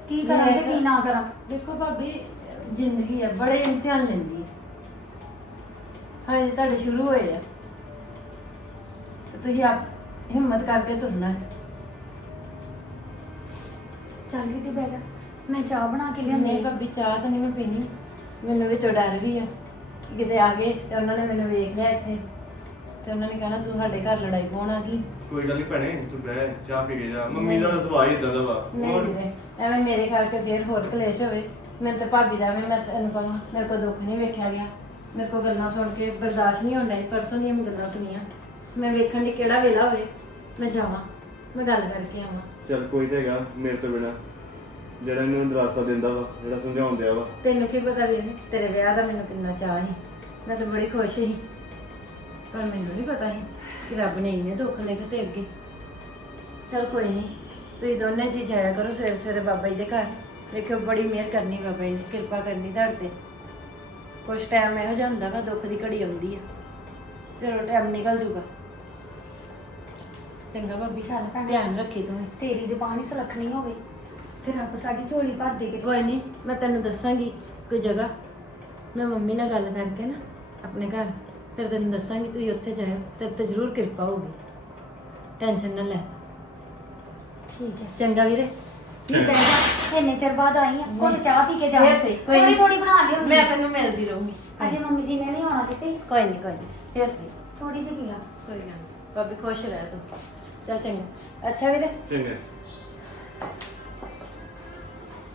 ਕੀ ਕਰਾਂ ਤੇ ਕੀ ਨਾ ਕਰਾਂ। ਦੇਖੋ ਭਾਬੀ ਜ਼ਿੰਦਗੀ ਆ ਬੜੇ ਇਮਤਿਹਾਨ ਲੈਂਦੀ ਹੈ ਹਾਲੇ ਤੁਹਾਡੇ ਸ਼ੁਰੂ ਹੋਏ ਆ ਤੇ ਤੁਸੀਂ ਆਪ ਹਿੰਮਤ ਕਰਕੇ ਤੁਰਨਾ ਹੈ। ਚੱਲ ਕਿਤੇ ਬਹਿ ਜਾ। ਮੈਂ ਚਾਹ ਬਣਾ ਕੇ ਨਹੀਂ ਲਿਆਂਦੀ ਭਾਬੀ ਚਾਹ ਤਾਂ ਨਹੀਂ ਮੈਂ ਪੀਣੀ। ਮੈਨੂੰ ਵਿੱਚੋਂ ਡਰ ਵੀ ਆ ਕਿ ਕਿਤੇ ਆ ਗਏ ਤੇ ਉਹਨਾਂ ਨੇ ਮੈਨੂੰ ਵੇਖ ਲਿਆ ਇੱਥੇ। ਤੇ ਉਹਨਾਂ ਨੇ ਕਹਿਣਾ ਤੂੰ ਸਾਡੇ ਘਰ ਲੜਾਈ ਪਾਉਣ ਆ ਗਈ। ਕੋਈ ਗੱਲ ਨਹੀਂ ਭੈਣੇ ਤੂੰ ਬਹਿ ਚਾਹ ਪੀ ਕੇ ਜਾ। ਮੰਮੀ ਦਾ ਤਾਂ ਸੁਭਾਅ ਹੀ ਇਦਾਂ ਦਾ ਵਾ। ਨਹੀਂ ਵੀਰੇ, ਐਵੇਂ ਮੇਰੇ ਕਰਕੇ ਫੇਰ ਹੋਰ ਕਲੇਸ਼ ਹੋਵੇ। ਮੈਨੂੰ ਤੇ ਭਾਬੀ ਦਾ ਵੀ ਮੈਂ ਤੈਨੂੰ ਕਹਾਂ ਮੇਰੇ ਕੋਲ ਦੁੱਖ ਨਹੀਂ ਵੇਖਿਆ ਗਿਆ। ਮੇਰੇ ਕੋਲ ਗੱਲਾਂ ਸੁਣ ਕੇ ਬਰਦਾਸ਼ਤ ਨਹੀਂ ਹੁੰਦਾ ਸੀ ਪਰਸੋਂ ਦੀਆਂ ਮੈਂ ਗੱਲਾਂ ਸੁਣੀਆਂ। ਮੈਂ ਵੇਖਣ ਦੀ ਕਿਹੜਾ ਵੇਲਾ ਹੋਵੇ ਮੈਂ ਜਾਵਾਂ ਮੈਂ ਗੱਲ ਕਰਕੇ ਆਵਾਂ। ਚੱਲ ਕੋਈ ਤਾਂ ਹੈਗਾ ਮੇਰੇ ਤੋਂ ਬਿਨਾ। ਜਿਹੜਾ ਮੈਨੂੰ ਦਰਾਸਾ ਦਿੰਦਾ ਵਾ ਜਿਹੜਾ ਸਮਝਾਉਂਦਿਆ ਵਾ। ਤੈਨੂੰ ਕੀ ਪਤਾ ਵੀਰ ਤੇਰੇ ਵਿਆਹ ਦਾ ਮੈਨੂੰ ਕਿੰਨਾ ਚਾਅ ਸੀ। ਮੈਂ ਤਾਂ ਬੜੀ ਖੁਸ਼ ਸੀ। ਪਰ ਮੈਨੂੰ ਨਹੀਂ ਪਤਾ ਸੀ ਕਿ ਰੱਬ ਨੇ ਇੰਨੇ ਦੁੱਖ ਲਿਖ ਤੇ ਅੱਗੇ। ਚਲ ਕੋਈ ਨਹੀਂ ਤੁਸੀਂ ਦੋਨੇ ਜੀ ਜਾਇਆ ਕਰੋ ਸਵੇਰੇ ਸਵੇਰੇ ਬਾਬਾ ਜੀ ਦੇ ਘਰ। ਦੇਖਿਓ ਬੜੀ ਮਿਹਰ ਕਰਨੀ ਬਾਬਾ ਜੀ ਨੇ ਕਿਰਪਾ ਕਰਨੀ ਤੁਹਾਡੇ ਤੇ। ਕੁਛ ਟਾਈਮ ਇਹੋ ਜਿਹਾ ਹੁੰਦਾ ਵਾ ਦੁੱਖ ਦੀ ਘੜੀ ਆਉਂਦੀ ਆ। ਫਿਰ ਉਹ ਟਾਈਮ ਨਿਕਲ ਜੂਗਾ। ਚੰਗਾ ਭਾਬੀ ਚੱਲ ਭੈਣੇ। ਧਿਆਨ ਰੱਖੀ ਤੂੰ ਤੇਰੀ ਜ਼ਬਾਨ ਹੀ ਸੁਲੱਖਣੀ ਹੋਵੇ ਤੇ ਰੱਬ ਸਾਡੀ ਝੋਲੀ ਭਰ ਦੇ ਕਿਤੇ। ਕੋਈ ਨਹੀਂ ਮੈਂ ਤੈਨੂੰ ਦੱਸਾਂਗੀ ਕੋਈ ਜਗ੍ਹਾ। ਮੈਂ ਮੰਮੀ ਨਾਲ ਗੱਲ ਕਰਕੇ ਨਾ ਆਪਣੇ ਘਰ ਤੇ ਤੈਨੂੰ ਦੱਸਾਂਗੀ ਤੂੰ ਉੱਥੇ ਜਾਇਓ ਤੇਰੇ ਤੇ ਜ਼ਰੂਰ ਕਿਰਪਾ ਹੋਊਗੀ। ਟੈਨਸ਼ਨ ਨਾ ਲੈ। ਠੀਕ ਹੈ। ਚੰਗਾ ਵੀਰੇ। ਨਹੀਂ ਬੈਠਾ ਇੰਨੇ ਚਿਰ ਬਾਅਦ ਆਈ ਆ ਕੋਈ ਨਹੀਂ। ਚਾਹ ਪੀ ਕੇ ਜਾ। ਫੇਰ ਸਹੀ, ਕੋਈ ਥੋੜੀ ਨਹੀਂ। ਥੋੜੀ ਬਣਾ ਲਿਓ। ਮੈਂ ਤੈਨੂੰ ਮਿਲਦੀ ਰਹੂੰਗੀ। ਅਜੇ ਮੰਮੀ ਜੀ ਨੇ ਨਹੀਂ ਆਉਣਾ ਕਿਤੇ। ਕੋਈ ਨਹੀਂ ਕੋਈ ਨਹੀਂ। ਫੇਰ ਸਹੀ ਥੋੜੀ ਜਿਹੀ ਲਾ ਕੋਈ ਗੱਲ ਨਹੀਂ। ਭਾਬੀ ਖੁਸ਼ ਰਹਿ ਤੂੰ। ਚੱਲ ਚੰਗਾ। ਅੱਛਾ ਵੀਰੇ ਚੰਗਾ।